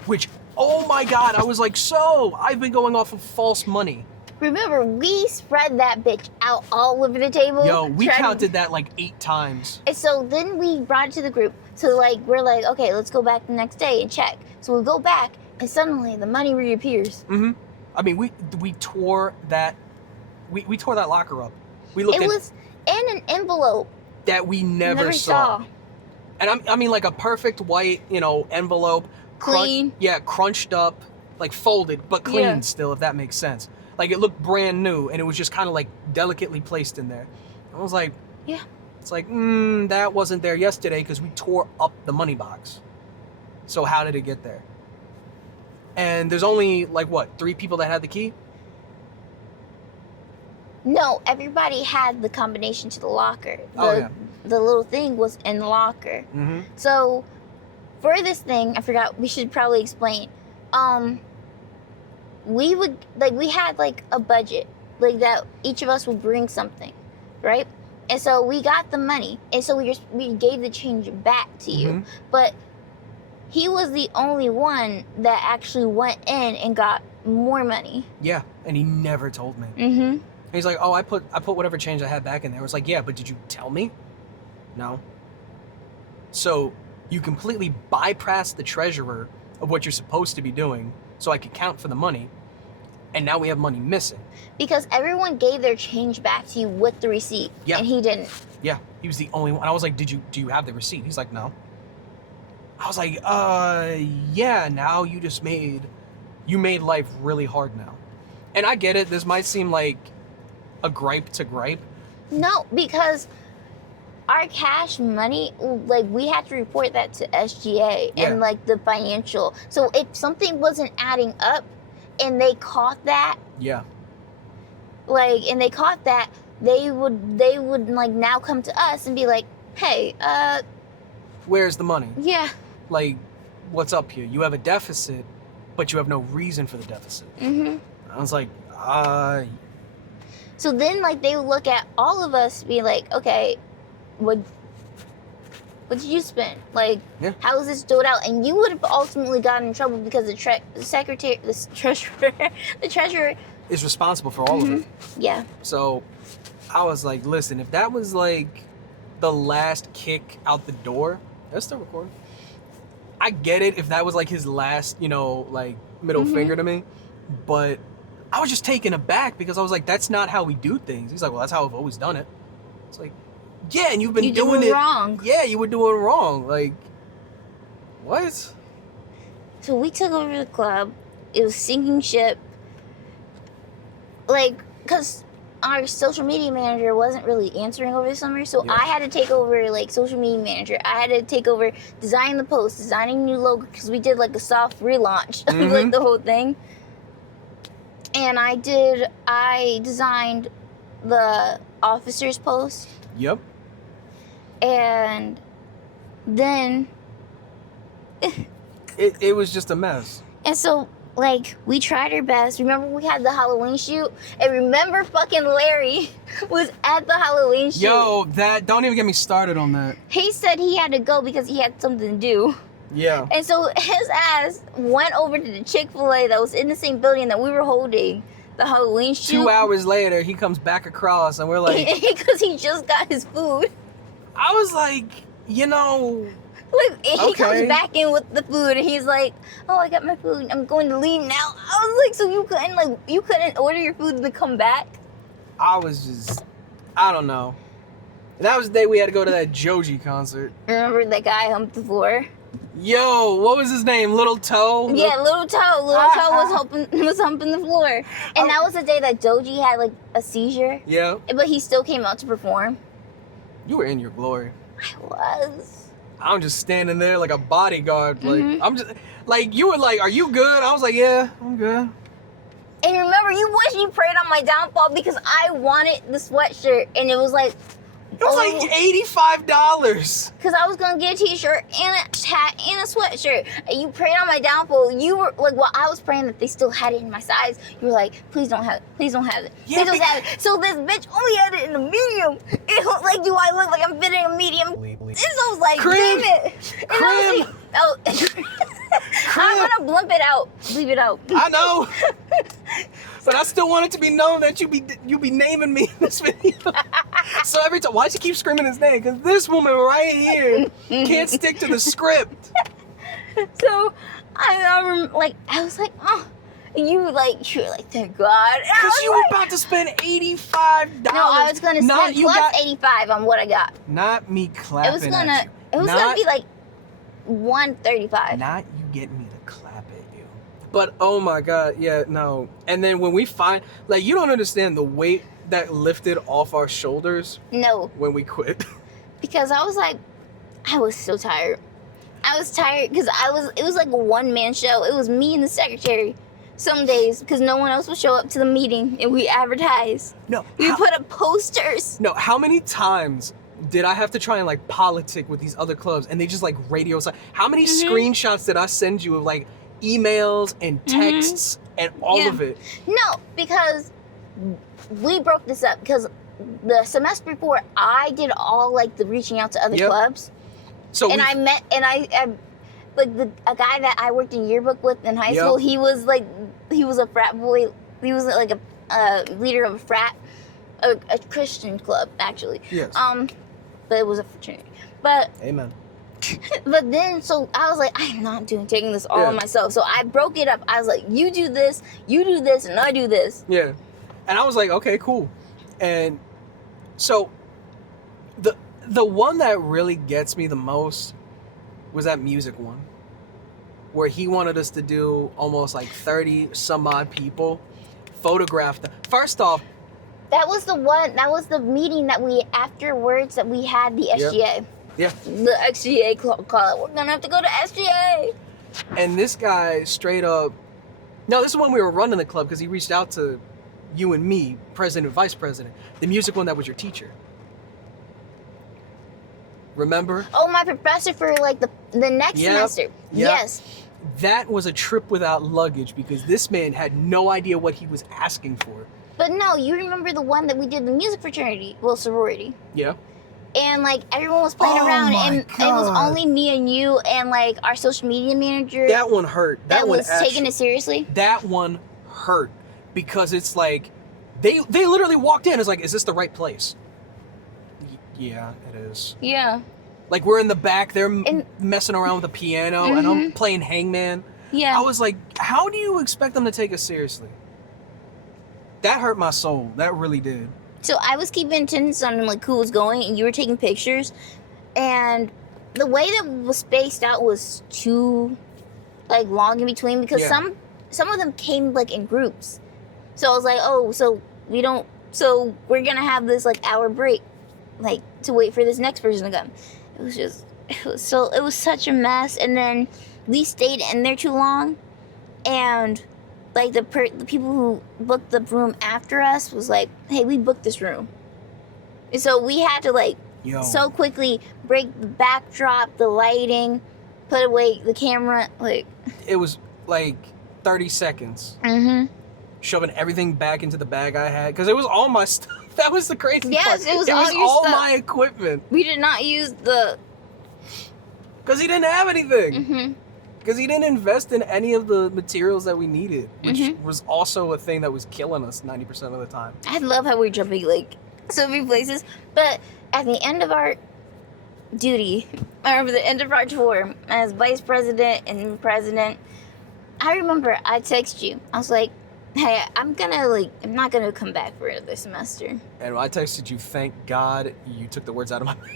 Which, oh my God, I was like, so I've been going off of false money. Remember, we spread that bitch out all over the table. Yo, we counted that like 8 times. And so then we brought it to the group. So like, we're like, okay, let's go back the next day and check. So we go back and suddenly the money reappears. I mean, we tore that, we tore that locker up. We looked It was in an envelope that we never saw. And I mean like a perfect white, envelope. Clean. Crunched up, like folded, but clean still, if that makes sense. Like it looked brand new and it was just kind of like delicately placed in there. I was like, yeah. It's like, that wasn't there yesterday because we tore up the money box. So how did it get there? And there's only like, 3 people that had the key? No, everybody had the combination to the locker. The little thing was in the locker. So for this thing, I forgot, we should probably explain. We would, we had a budget, that each of us would bring something, right? And so we got the money, and so we gave the change back to you. But he was the only one that actually went in and got more money. Yeah, and he never told me. He's like, oh, I put whatever change I had back in there. I was like, yeah, but did you tell me? No. So you completely bypassed the treasurer of what you're supposed to be doing so I could count for the money, and now we have money missing. Because everyone gave their change back to you with the receipt, and he didn't. Yeah, he was the only one. I was like, do you have the receipt? He's like, no. I was like, yeah, now you made life really hard now. And I get it, this might seem like a gripe to gripe. No, because our cash money, we had to report that to SGA and the financial. So if something wasn't adding up and they caught that, they would now come to us and be like, hey, where's the money? Yeah. What's up here? You have a deficit, but you have no reason for the deficit. I was like, So then, they would look at all of us, be like, okay, what did you spend? How is this stored out? And you would have ultimately gotten in trouble because the treasurer is responsible for all of it. Yeah. So I was like, listen, if that was the last kick out the door, that's still recording. I get it if that was his last, middle finger to me, but I was just taken aback because I was like, that's not how we do things. He's like, well, that's how I've always done it. It's like, yeah, and you've been doing it wrong. Yeah, you were doing wrong. What? So we took over the club. It was sinking ship. Because our social media manager wasn't really answering over the summer, so I had to take over social media manager. I had to take over designing the post, designing new logo, because we did a soft relaunch of the whole thing. And I designed the officer's post. Yep. And then it was just a mess. And so we tried our best. Remember we had the Halloween shoot? And remember fucking Larry was at the Halloween shoot. Yo, don't even get me started on that. He said he had to go because he had something to do. Yeah. And so his ass went over to the Chick-fil-A that was in the same building that we were holding the Halloween shoot. 2 hours later, he comes back across and we're like... Because he just got his food. I was like, Like, he Okay. comes back in with the food, and he's like, "Oh, I got my food. I'm going to leave now." I was like, "So you couldn't order your food and then come back?" I don't know. That was the day we had to go to that Joji concert. Remember that guy humped the floor? Yo, what was his name? Little Toe? Yeah, Little Toe. Little Toe was humping the floor, and that was the day that Doji had like a seizure. Yeah. But he still came out to perform. You were in your glory. I was. I'm just standing there like a bodyguard. Like Mhm. I'm just like you were like, "Are you good?" I was like, "Yeah, I'm good." And remember, you wish you prayed on my downfall because I wanted the sweatshirt, and it was like, It was like $85. because I was gonna get a T-shirt and a hat and a sweatshirt. And you prayed on my downfall. You were like, while I was praying that they still had it in my size, you were like, "Please don't have it. Please don't have it. Yeah, Please don't have it." So this bitch only had it in a medium. It was like, do I look like I'm fitting a medium? And so I was like, Crib. damn it. And I was like, oh. I'm gonna blimp it out. Leave it out. I know. But I still want it to be known that you be naming me in this video. So every time, why'd you keep screaming his name? Because this woman right here can't stick to the script. So I was like, oh, you were like, thank God. And I Because was you were like, about to spend $85. no, I was gonna Not spend you plus got- 85 on what I got. Not me clapping It was at gonna you. be like 135. Not you getting me to clap at you. But oh my God, yeah, no. And then when we find, like, you don't understand the weight that lifted off our shoulders No, when we quit. because I was like, I was so tired. I was tired because it was like a one-man show. It was me and the secretary some days because no one else would show up to the meeting, and we advertised. No, We put up posters. no, how many times did I have to try and like politic with these other clubs and they just like radio silence? How many screenshots did I send you of like emails and texts and all Yeah. of it? No, because we broke this up because the semester before I did all like the reaching out to other Yep. clubs, So and we- I met like a guy that I worked in yearbook with in high Yep. school. He was a frat boy. He was like a leader of a frat, a Christian club actually. yes. But it was a fraternity. But Amen. then so I was like, I'm not taking this all Yeah. on myself. So I broke it up. I was like, you do this, and I do this. Yeah. And I was like, okay, cool. And so the one that really gets me the most was that music one, where he wanted us to do almost like 30 some odd people, photograph them. First off, That was the meeting that we afterwards that we had the SGA. yeah, The SGA call it. We're gonna have to go to SGA. and this guy straight up, no, this is when we were running the club because he reached out to you and me, president and vice president, the music one that was your teacher. Remember? Oh, my professor for like the next Yep. semester. Yep. Yes. That was a trip without luggage because this man had no idea what he was asking for. But no, you remember the one that we did the music fraternity, well, sorority. Yeah. And like everyone was playing Oh around, my and it was God. only me and you and like our social media manager That one hurt. that one was taking it seriously. That one hurt because it's like they literally walked in. It's like, is this the right place? Yeah, it is. Yeah. Like we're in the back, they're And- messing around with the piano, and I'm playing Hangman. Yeah. I was like, how do you expect them to take us seriously? That hurt my soul. That really did. So I was keeping attendance on like who was going, and you were taking pictures, and the way that was spaced out was too like long in between because Yeah. some of them came like in groups. So I was like, oh, so we're gonna have this like hour break, like to wait for this next person to come. It was such a mess, and then we stayed in there too long, and like the people who booked the room after us was like, hey, we booked this room. And so we had to like Yo. so quickly break the backdrop, the lighting, put away the camera, like. It was like 30 seconds. Shoving everything back into the bag I had because it was all my stuff. That was the crazy part. Yes, it was all your stuff. my equipment We did not use the. because he didn't have anything. Because he didn't invest in any of the materials that we needed, which was also a thing that was killing us 90% of the time. I love how we're jumping like so many places, but at the end of our duty, or for the end of our tour as vice president and president, I remember I texted you. I was like, hey, I'm not gonna come back for another semester. And I texted you, thank God you took the words out of my mouth.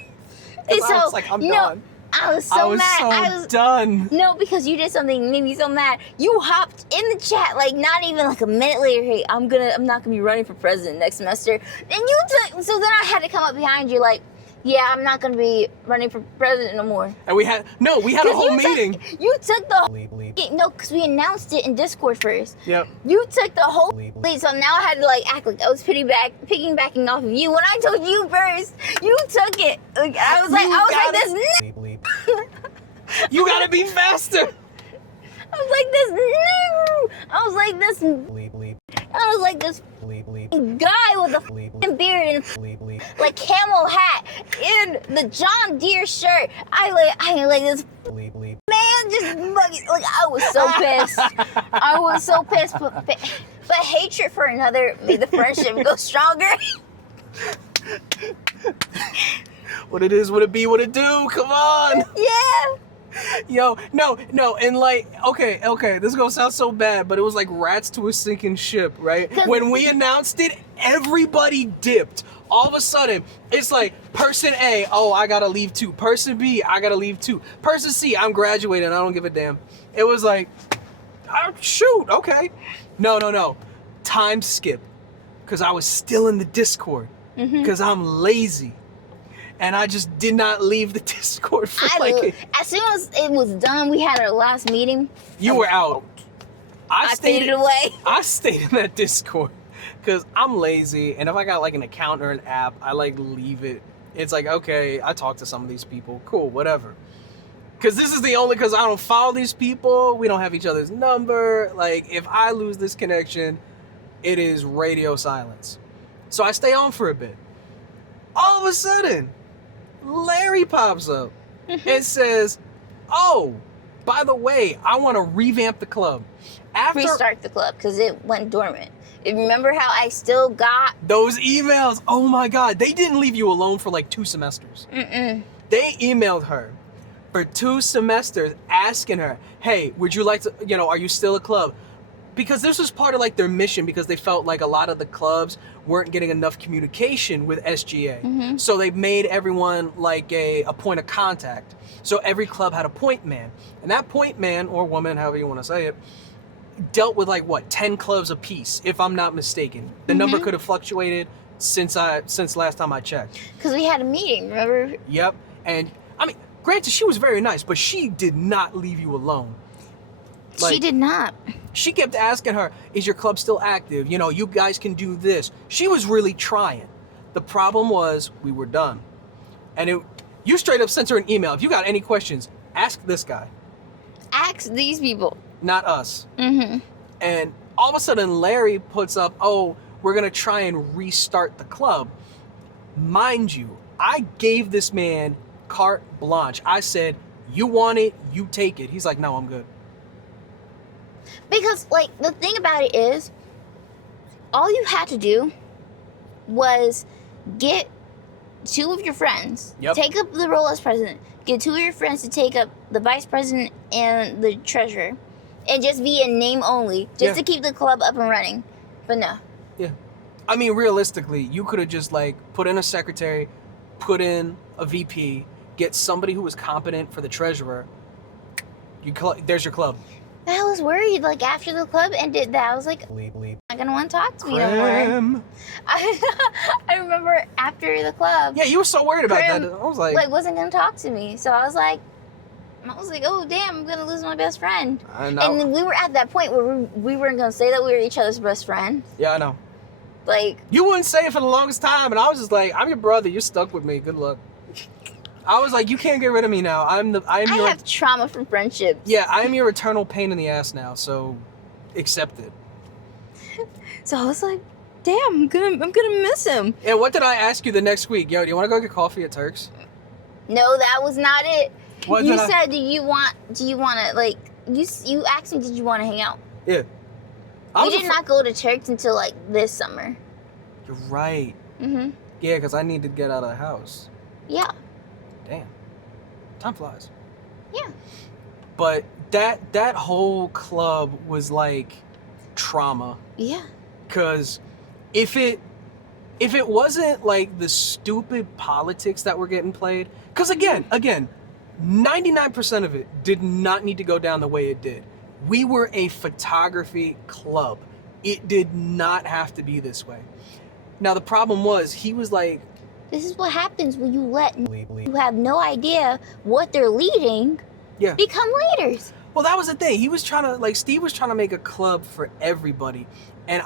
And I was like, I'm done. I was so mad. I was done. No, because you did something that made me so mad. You hopped in the chat like not even like a minute later. Hey, I'm not gonna be running for president next semester. And you took. So then I had to come up behind you like, yeah, I'm not gonna be running for president no more. And we had a whole meeting. You took the no, because we announced it in Discord first. Yep. You took the whole lead, so now I had to like act like I was piggybacking off of you. When I told you first, you took it. Like I was like this. You gotta be faster. I was like this guy with a beard and like camel hat and the John Deere shirt. I like this man just like I was so pissed. I was so pissed, but hatred for another made the friendship go stronger. What it is, what it be, what it do? Come on. Yeah. Yo, no, and like, okay, this is gonna sound so bad, but it was like rats to a sinking ship, right? When we announced it, everybody dipped. All of a sudden, it's like, person A, oh, I gotta leave too. Person B, I gotta leave too. Person C, I'm graduating, I don't give a damn. It was like, shoot, okay. No. Time skip. Because I was still in the Discord. Because I'm lazy. And I just did not leave the Discord for as soon as it was done, we had our last meeting. You were out. I faded away. I stayed in that Discord because I'm lazy, and if I got like an account or an app, I like leave it. It's like, okay, I talk to some of these people, cool, whatever. Because this is because I don't follow these people, we don't have each other's number. Like, if I lose this connection, it is radio silence. So I stay on for a bit. All of a sudden, Larry pops up and says, oh, by the way, I want to revamp the club. Restart the club because it went dormant. Remember how I still got those emails? Oh my God, they didn't leave you alone for like 2 semesters. They emailed her for 2 semesters asking her, hey, would you like to, are you still a club? Because this was part of like their mission, because they felt like a lot of the clubs weren't getting enough communication with SGA. So they made everyone like a point of contact. So every club had a point man. And that point man, or woman, however you want to say it, dealt with like 10 clubs a piece, if I'm not mistaken. The number could have fluctuated since last time I checked. Because we had a meeting, remember? Yep. And I mean, granted, she was very nice, but she did not leave you alone. She did not. She kept asking her, is your club still active? You guys can do this. She was really trying. The problem was we were done. And you straight up sent her an email. If you got any questions, ask this guy. Ask these people. Not us. And all of a sudden, Larry puts up, oh, we're going to try and restart the club. Mind you, I gave this man carte blanche. I said, you want it, you take it. He's like, no, I'm good. Because, like, the thing about it is, all you had to do was get 2 of your friends, take up the role as president, get 2 of your friends to take up the vice president and the treasurer, and just be in name only, just to keep the club up and running. But no. Yeah. I mean, realistically, you could have just, like, put in a secretary, put in a VP, get somebody who was competent for the treasurer. There's your club. I was worried, like, after the club ended, that I was like, not gonna want to talk to me no more. I remember after the club. Yeah, you were so worried about that. I was like, wasn't gonna talk to me. So I was like, oh damn, I'm gonna lose my best friend. I know. And then we were at that point where we weren't gonna say that we were each other's best friend. Yeah, I know. Like, you wouldn't say it for the longest time, and I was just like, I'm your brother. You're stuck with me. Good luck. I was like, you can't get rid of me now. I have trauma from friendships. Yeah, I am your eternal pain in the ass now, so accept it. So I was like, damn, I'm gonna miss him. And what did I ask you the next week? Yo, do you want to go get coffee at Turk's? No, that was not it. You said, do you want to, like, you asked me, did you want to hang out? Yeah. We did not go to Turk's until, like, this summer. You're right. Yeah, because I need to get out of the house. Yeah. Damn. Time flies. Yeah. But that whole club was like trauma. Yeah. Because if it wasn't like the stupid politics that were getting played, because again, 99% of it did not need to go down the way it did. We were a photography club. It did not have to be this way. Now the problem was, he was like, this is what happens when you let who have no idea what they're leading become leaders. Well, that was the thing. He was trying to, like, Steve was trying to make a club for everybody. And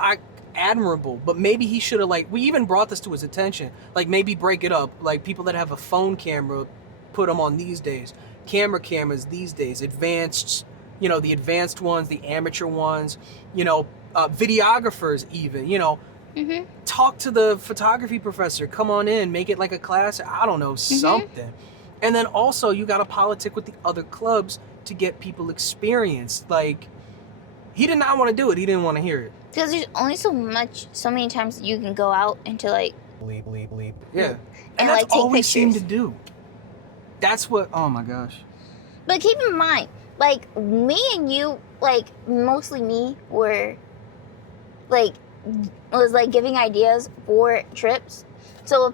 admirable, but maybe he should have, like, we even brought this to his attention. Like, maybe break it up. Like, people that have a phone camera, put them on these days. Cameras these days. Advanced, the advanced ones, the amateur ones, videographers even, talk to the photography professor, come on in, make it like a class, I don't know, something. And then also you got to politic with the other clubs to get people experience. Like, he did not want to do it. He didn't want to hear it. Because there's only so many times that you can go out into like bleep. Yeah. And that's like take all we pictures. seem to do. That's what, oh my gosh. But keep in mind, like, me and you, like, mostly me, was like giving ideas for trips. So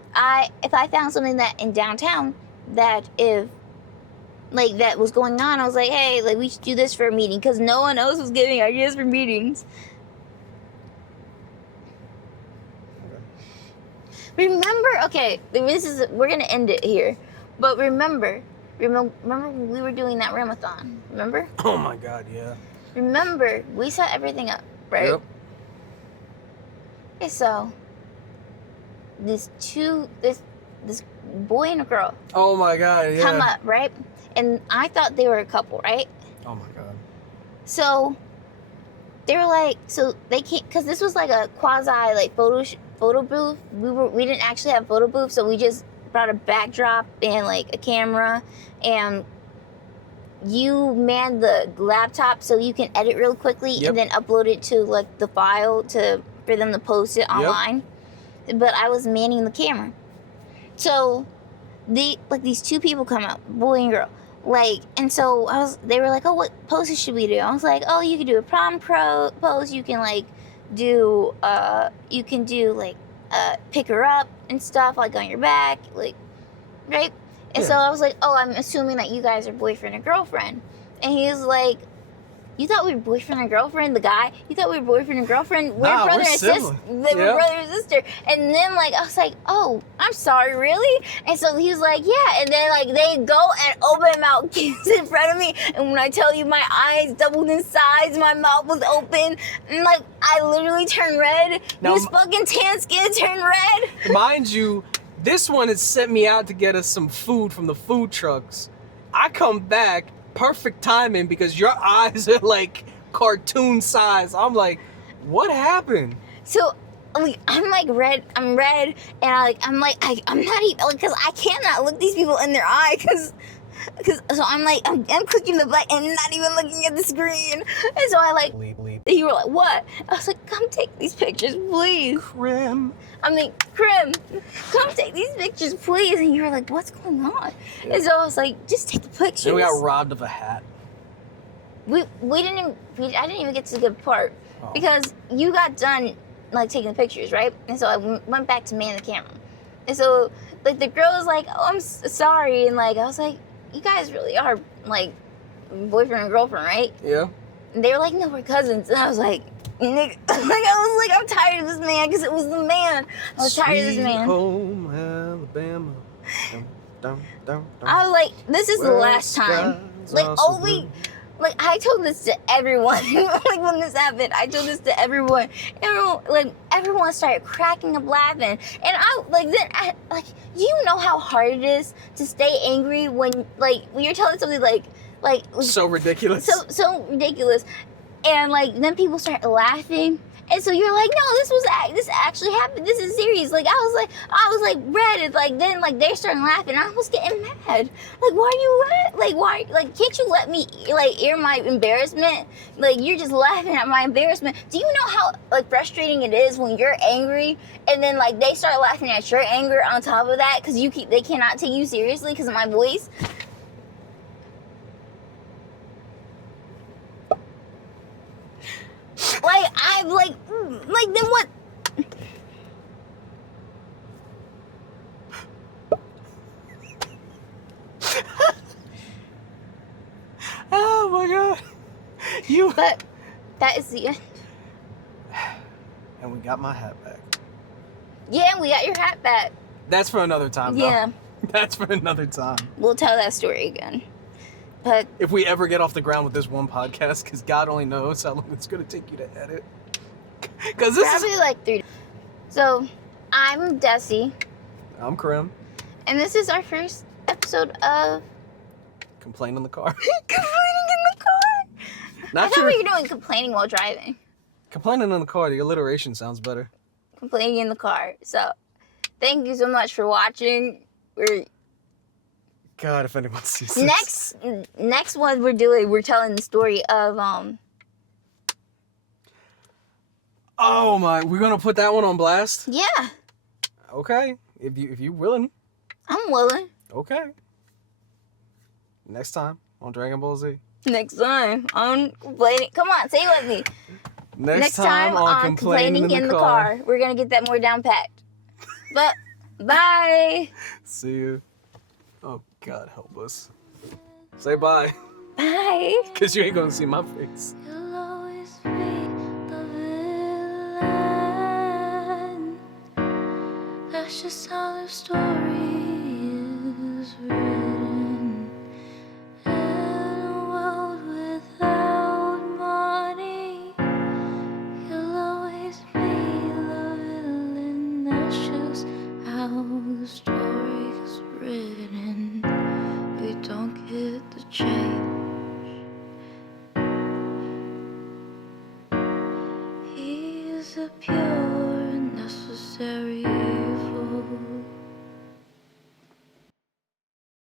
if I found something that in downtown that that was going on, I was like, hey, like, we should do this for a meeting, because no one else was giving ideas for meetings. Remember, okay, we're gonna end it here, but remember when we were doing that Ramathon, remember? Oh my God, yeah. Remember, we set everything up, right? Yep. Okay, so this boy and a girl Oh my God, yeah. come up, right? And I thought they were a couple, right? Oh my God. So they were like, so they came, because this was like a quasi like photo booth. We didn't actually have photo booth, so we just brought a backdrop and like a camera, and you manned the laptop so you can edit real quickly and then upload it to like the file for them to post it online. But I was manning the camera. So these two people come up, boy and girl. Like, and so they were like, oh, what poses should we do? I was like, oh, you can do a prom pose. You can like do pick her up and stuff, like on your back, like, right? And so I was like, oh, I'm assuming that you guys are boyfriend and girlfriend. And he was like, you thought we were boyfriend and girlfriend? The guy, you thought we were boyfriend and girlfriend? We're brother and sister. We're brother and sister. And then like I was like, oh, I'm sorry, really? And so he was like, yeah. And then like they go and open mouth kiss in front of me. And when I tell you, my eyes doubled in size, my mouth was open, and like I literally turned red. Now, this fucking tan skin turned red. Mind you, this one had sent me out to get us some food from the food trucks. I come back. Perfect timing, because your eyes are like cartoon size. I'm like, what happened? So I'm like red. I'm red, and I'm not even, because I cannot look these people in their eye, because so I'm like I'm clicking the button and not even looking at the screen, and so I like bleep. You were like, what? I was like, come take these pictures, please. Krim, come take these pictures, please. And you were like, what's going on? And so I was like, just take the pictures. And we got robbed of a hat. I didn't even get to the good part, because you got done like taking the pictures, right? And so I went back to man the camera. And so like the girl was like, oh, I'm sorry. And like I was like, you guys really are like boyfriend and girlfriend, right? Yeah. And they were like, no, we're cousins. And I was like, nigga, I'm tired of this man, because it was the man. I was tired of this man. Home Alabama. Dum, dum, dum. I was like, this is the last time. Like, like, I told this to everyone. Like, when this happened, I told this to everyone. Everyone started cracking up laughing. And do you know how hard it is to stay angry when you're telling something so ridiculous. So ridiculous. And, like, then people start laughing. And so you're like, no, this actually happened. This is serious. Like, I was like red. And like, then like they started laughing. I was getting mad. Like, why are you red? Like, why? Like, can't you let me like air my embarrassment? Like, you're just laughing at my embarrassment. Do you know how like frustrating it is when you're angry and then like they start laughing at your anger on top of that, because they cannot take you seriously because of my voice? like then what? Oh my god. You. But that is the end. And we got my hat back. Yeah, we got your hat back. That's for another time, though. Yeah. That's for another time. We'll tell that story again. But If we ever get off the ground with this one podcast, because God only knows how long it's going to take you to edit. Because this probably is... like 3. So, I'm Desi. I'm Krim. And this is our first episode of Complain in the car. Complaining in the car. Not I thought sure. we were doing complaining while driving. Complaining in the car, the alliteration sounds better. Complaining in the car. So, thank you so much for watching. We're God, if anyone sees this. next one we're telling the story of Oh my, we're going to put that one on blast? yeah, Okay. If you willing. I'm willing. Okay. Next time on Dragon Ball Z. Next time on complaining. Come on, say it with me. Next time on complaining in the car. We're gonna get that more down packed. But bye. See you. Oh God, help us. Say bye. Bye. Because you ain't gonna see my face. You'll always be the villain. That's just how the story is written. In a world without money, you'll always be the villain. That's just how the story is written. We don't get the change. He is a pure and necessary